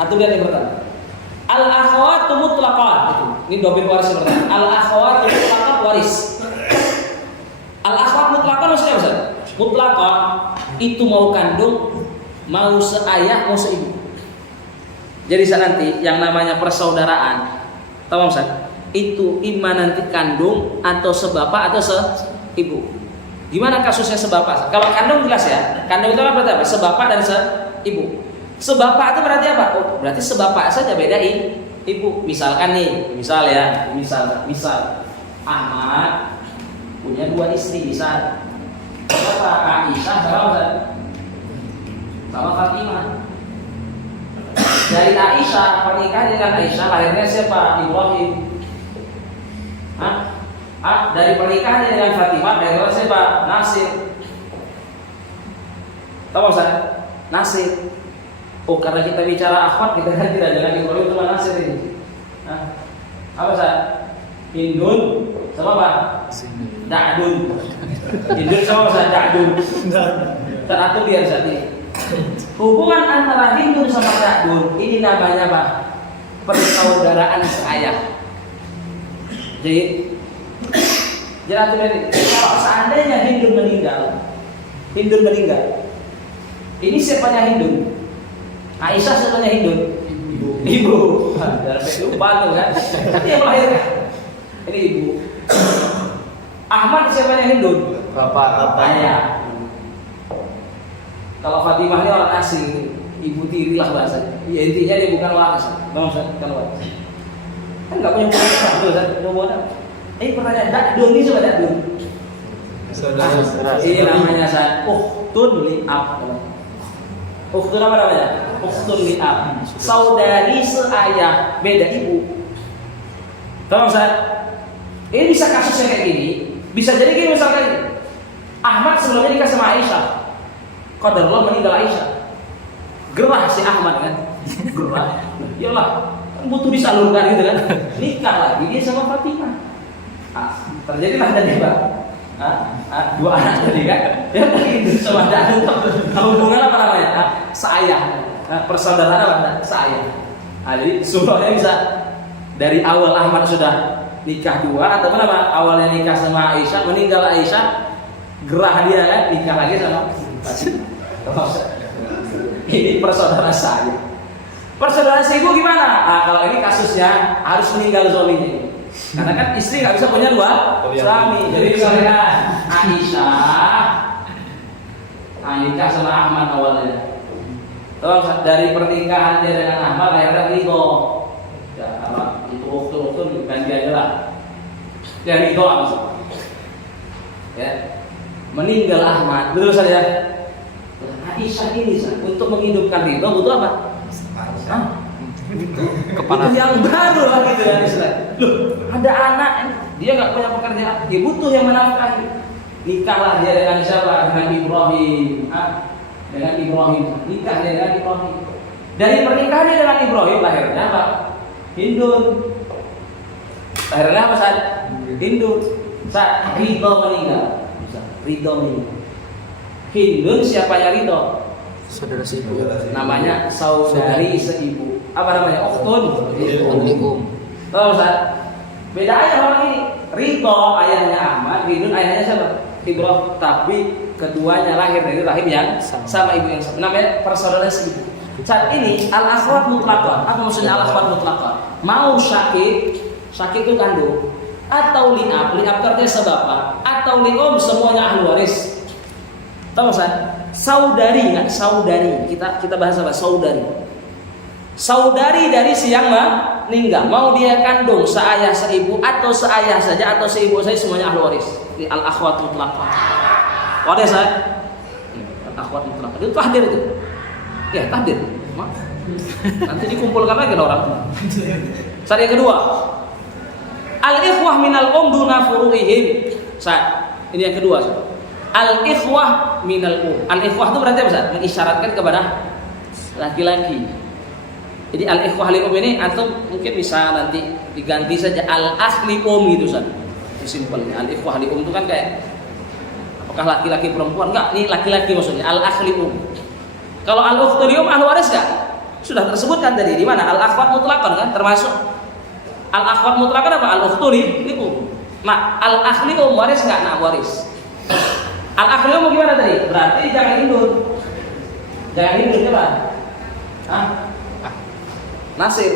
Atau lihat yang pertama. Al-akhawatu mutlaqan. Ini dobit waris yang pertama. Al-akhawatu mutlaqan waris. Al-akhawat mutlaqan maksudnya apa? Mutlaqan itu mau kandung, mau seayah, mau seibu. Jadi nanti yang namanya persaudaraan, tahu Ustaz? Itu imma nanti kandung atau sebapak atau seibu. Gimana kasusnya sebapak? Kalau kandung jelas ya. Kandung itu berarti apa? Sebapak dan seibu. Sebapak itu berarti apa? Oh, berarti sebapak saja beda ibu. Misalkan nih, misal Ahmad punya 2 istri, misal Aisyah sama Fatimah. Dari Aisyah pernikahan dengan Aisyah lahirnya siapa? Ibrahim. Dari pernikahan dengan Fatimah lahirnya siapa? Nasir. Tahu Ustaz? Nasir. Oh, karena kita bicara akhwat kita kan tidak dengan Ibrahim cuma Nasir ini. Apa Ustaz? Hindun sama apa? Da'dun. Hindun sama Ustaz? Da'dun. Teratur biar Ustaz ini. Hubungan antara Hindun sama Da'dun ini namanya apa? Persaudaraan seayah. Jadi kalau seandainya Hindun meninggal, ini siapanya Hindun? Aisyah siapanya Hindun? Ibu. Dalam lupa tuh kan? Dia melahirkan. Ini ibu. Ahmad siapanya Hindun? Bapak. Ayah. Kalau Fatimah ini orang asing, ibu tiri lah bahasanya. Ya, intinya dia bukan waris, bukan waris. Kan nggak punya hubungan tuh, pertanyaan Da'dun ini coba Da'dun. Saudara. Ini namanya ukhtun li'ab. Ukhtun apa namanya? Ukhtun li'ab. Saudari seayah, beda ibu. Tahu Ustaz? Ini bisa kasusnya kayak gini. Bisa jadi gini misalkan Ahmad sebelumnya nikah sama Aisyah. Qadarullah meninggal Aisyah. Gerah si Ahmad kan? Gerah. Iyalah, butuh disalurkan gitu kan. Nikah lagi dia sama Fatimah. Terjadilah tadi Pak. 2 anak tadi kan. Ya tadi sama Da'dun. Hubungan apa namanya? Seayah. Persaudaraan apa? Seayah. Jadi sumbernya bisa dari awal Ahmad sudah nikah 2 atau apa? Awalnya nikah sama Aisyah, meninggal Aisyah, gerah dia kan nikah lagi sama ini persaudara saya. Persaudara ibu gimana? Kalau ini kasusnya harus meninggal suaminya. Karena kan istri nggak bisa punya 2 suami. Jadi misalnya Aisyah nikah sama Ahmad awalnya. Terus dari pernikahan dia dengan Ahmad akhirnya ridho. Ya, itu waktu ganti aja lah. Dari itu apa? Ya. Meninggal Ahmad, betul saja. Aisyah ini untuk menghidupkan Ridho butuh apa? Hah? Kepala. Butuh yang baru lah gitu kan Islam. Loh, ada anak, dia nggak punya pekerjaan, dia butuh yang menafkahi. Nikahlah dia dengan siapa? Dengan Ibrahim. Dengan Ibrahim. Nikah dia dengan Ibrahim. Dari pernikahan dia dengan Ibrahim lahirnya apa? Hindun. Lahirnya apa saat? Hindun. Saat Ridho meninggal. Ridho meninggal. Hindun siapanya Ridho? Saudara seibu. Namanya saudari seibu. Apa namanya? Ukhtun. Tahu Ustaz? Beda aja orang ini. Ridho ayahnya Ahmad, Hindun ayahnya siapa? Ibrahim. Tapi keduanya lahir dari rahim yang sama ibu yang sama. Namanya persaudaraan seibu. Saat ini al-akhwat mutlaqah. Apa maksudnya al-akhwat mutlaqah? Mau syakik itu kandung, atau li'ab artinya sebapak, atau li'um semuanya ahli waris. Tahu Ustaz? Saudari enggak? Saudari. Kita bahas apa? Saudari. Saudari dari si yang meninggal. Mau dia kandung seayah seibu atau seayah saja atau seibu saja semuanya ahli waris. Di al-akhwat mutlaqah. Wadah Ustaz? Al-akhwat mutlaqah. Itu tahdir itu. Ya, tahdir. Nanti dikumpulkan lagi orang. Saat yang kedua, al-ikhwah minal duna furu'ihim. Saat ini yang kedua. Al-ikhwah minal Al-ikhwah itu berarti apa Ustaz? Mengisyaratkan kepada laki-laki. Jadi al-ikhwah li ini antum mungkin bisa nanti diganti saja al-akh li gitu Ustaz. Itu simpelnya. Al-ikhwah li itu kan kayak apakah laki-laki perempuan? Enggak, ini laki-laki maksudnya al-akh li Kalau al-ukhtu li ahli waris enggak? Sudah tersebutkan tadi di mana? Al-akhwat mutlaqan kan termasuk. Al-akhwat mutlaqan apa? Al-ukhtu li Nah, al-akh li waris enggak? Nah, waris. Al-akh li gimana tadi? Berarti jangan hindun. Jangan hindun coba. Hah? Nasir.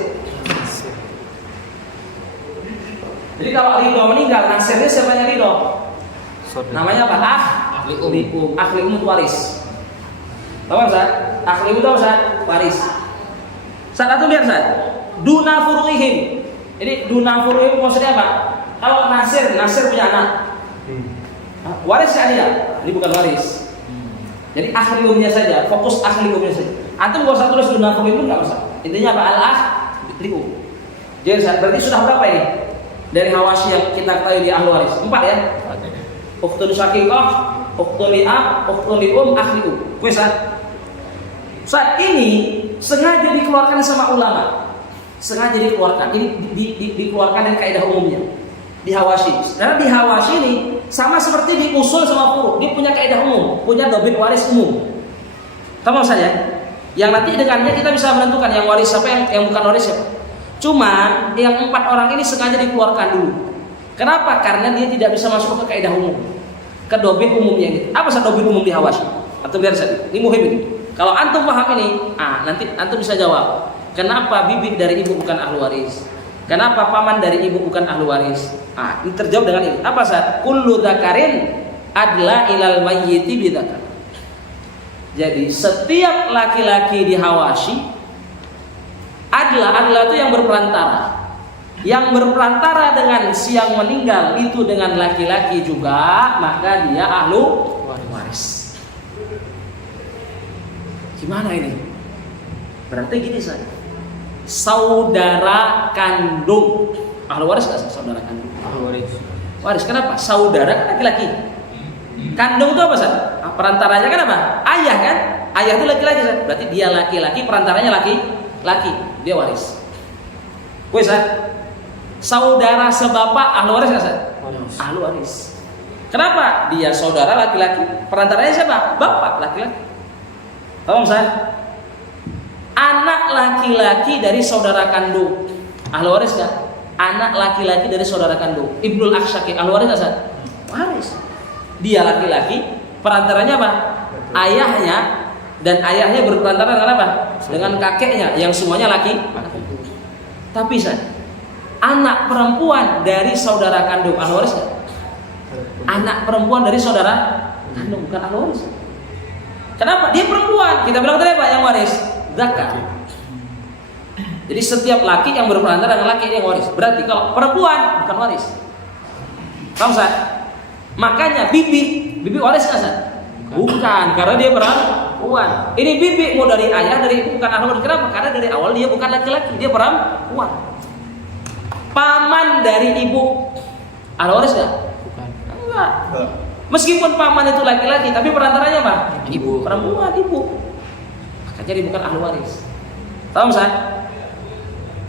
Jadi kalau Ridho meninggal, nasirnya siapanya Ridho? Namanya apa? Akh li itu waris. Tahu Ustaz? Akh li itu Ustaz? Waris. Saat itu lihat Ustaz. Duna furu'ihim. Ini duna furu'ihim maksudnya apa? Kalau Nasir punya anak. Waris dia. Ini bukan waris. Jadi akhliumnya saja, fokus akhliumnya saja. Antum enggak usah tulis duna furu'ihim enggak usah. Intinya apa? Al-akh li'um. Jadi berarti sudah berapa ini? Dari hawasyi yang kita ketahui di ahli waris. 4 ya. Ukhtun syaqiqah, ukhtun li'ab, ukhtun li'um, akh li'um. Saat ini sengaja dikeluarkan sama ulama. Sengaja dikeluarkan. Ini dikeluarkan dari kaidah umumnya di hawasyi. Karena di hawasyi ini sama seperti di usul sama furu'. Dia punya kaidah umum, punya dhabit waris umum. Tahu saja? Yang nanti dengannya kita bisa menentukan yang waris siapa, yang bukan waris siapa. Cuma yang 4 orang ini sengaja dikeluarkan dulu. Kenapa? Karena dia tidak bisa masuk ke kaidah umum, ke dhabit umumnya ini. Apa sih dhabit umum di hawasyi? Antum lihat saja. Ini muhim ini. Kalau antum paham ini, nanti antum bisa jawab. Kenapa bibi dari ibu bukan ahli waris? Kenapa paman dari ibu bukan ahli waris? Ini terjawab dengan ini. Apa Ustaz? Kullu dzakarin adla ilal mayyiti bidzakar. Jadi setiap laki-laki di hawasyi adla itu yang berperantara. Yang berperantara dengan si yang meninggal itu dengan laki-laki juga, maka dia ahlu waris. Gimana ini? Berarti gini saja. Saudara kandung. Ahli waris enggak saudara kandung? Ahli waris. Waris kenapa? Saudara kan laki-laki. Kandung itu apa San? Perantaranya kan apa? Ayah kan? Ayah itu laki-laki San. Berarti dia laki-laki, perantaranya laki-laki. Dia waris. Wes San. Saudara sebapak ahli waris enggak San? Ahli waris. Kenapa? Dia saudara laki-laki. Perantaranya siapa? Bapak laki-laki. Paham saya? Anak laki-laki dari saudara kandung ahli waris kan? Anak laki-laki dari saudara kandung Ibnul Aksyaki ahli waris kan? Waris. Dia laki-laki, perantaranya apa? Ayahnya, dan ayahnya berperantara dengan apa? Dengan kakeknya yang semuanya laki. Tapi anak perempuan dari saudara kandung ahli waris kan? Anak perempuan dari saudara kandung bukan ahli waris. Kenapa? Dia perempuan. Kita bilang tadi apa yang waris? Zakar. Jadi setiap laki yang berperantara dengan laki ini yang waris. Berarti kalau perempuan bukan waris. Paham Ustaz? Makanya bibi waris nggak Ustaz? Bukan, karena dia perempuan. Ini bibi mau dari ayah, dari ibu, bukan ahli waris. Kenapa? Karena dari awal dia bukan laki-laki, dia perempuan. Paman dari ibu ahli waris nggak? Bukan. Enggak. Meskipun paman itu laki-laki, tapi perantaranya apa? Ibu. Perempuan, ibu. Makanya dia bukan ahli waris. Tahu Ustaz?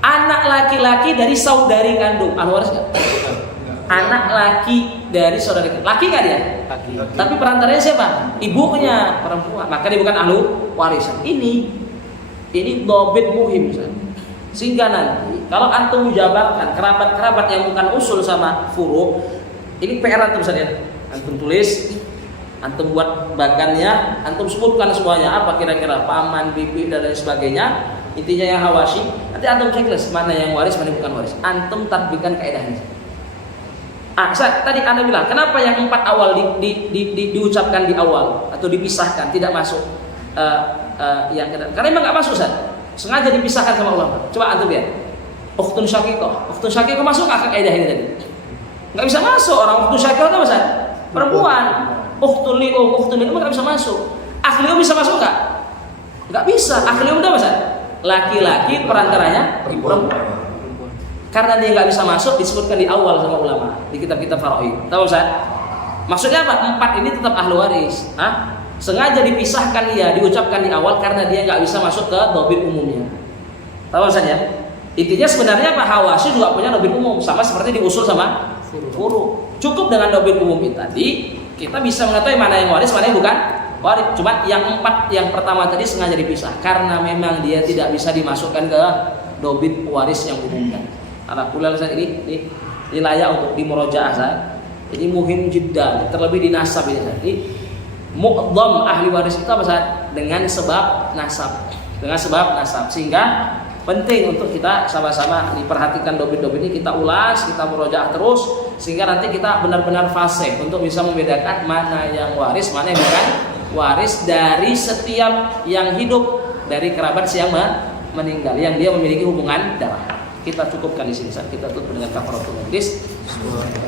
Anak laki-laki dari saudari kandung, ahli waris nggak? Anak laki dari saudari kandung, laki nggak dia? Laki. Tapi perantaranya siapa? Ibunya perempuan. Maka dia bukan ahli waris. Ini dobit muhim Ustaz. Sehingga nanti kalau antum menjabarkan kerabat-kerabat yang bukan usul sama furu, ini PR antum Ustaz ya. Antum tulis, antum buat bagannya, antum sebutkan semuanya apa kira-kira paman, bibi dan lain sebagainya. Intinya yang hawashi, nanti antum checklist mana yang waris, mana yang bukan waris. Antum tatbikan kaidahnya. Tadi Anda bilang, kenapa yang 4 awal diucapkan di awal atau dipisahkan, tidak masuk yang kedua? Karena memang nggak masuk Ustaz. Sengaja dipisahkan sama ulama. Coba antum lihat. Ukhtun syaqiqah. Ukhtun syaqiqah masuk nggak ke kaidah ini tadi? Nggak bisa masuk. Orang ukhtun syaqiqah itu Ustaz? Perempuan. Ukhtun li'um, ukhtun li'um nggak bisa masuk. Akhlium bisa masuk nggak? Nggak bisa. Akhlium udah Ustaz? Laki-laki perantaranya perempuan. Karena dia nggak bisa masuk, disebutkan di awal sama ulama di kitab-kitab faraid. Tahu Ustaz? Maksudnya apa? 4 ini tetap ahli waris. Sengaja dipisahkan dia, diucapkan di awal karena dia nggak bisa masuk ke dobit umumnya. Tahu Ustaz ya? Intinya sebenarnya Pak Hawashi juga punya dobit umum, sama seperti diusul sama furu. Cukup dengan dobit umum itu tadi, kita bisa mengetahui mana yang waris, mana yang bukan waris. Cuma yang 4 yang pertama tadi sengaja dipisah karena memang dia tidak bisa dimasukkan ke dobit waris yang umum. Alhamdulillah Ustaz, ini layak untuk dimurojaah Ustaz. Ini muhim jiddan, terlebih di nasab ini Ustaz. Ini mu'dham ahli waris itu apa Ustaz? Dengan sebab nasab. Dengan sebab nasab. Sehingga penting untuk kita sama-sama diperhatikan dobit-dobit ini, kita ulas, kita murojaah terus sehingga nanti kita benar-benar fasih untuk bisa membedakan mana yang waris, mana yang bukan waris dari setiap yang hidup dari kerabat yang meninggal yang dia memiliki hubungan darah. Kita cukupkan di sini saat kita tutup dengan kafaratul majlis.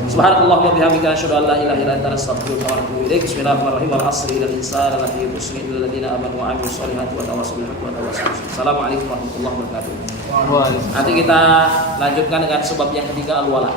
Subhanallah wa bihamdika asyhadu an la ilaha illa anta astaghfiruka wa atubu ilaik. Bismillahirrahmanirrahim. Wal 'asri innal insana lafi khusr illa alladziina aamanu wa 'amilus shalihati wa tawassaw bil haqqi wa tawassaw bis sabr. Assalamualaikum warahmatullahi wabarakatuh. Nanti kita lanjutkan dengan sebab yang ketiga al-wala.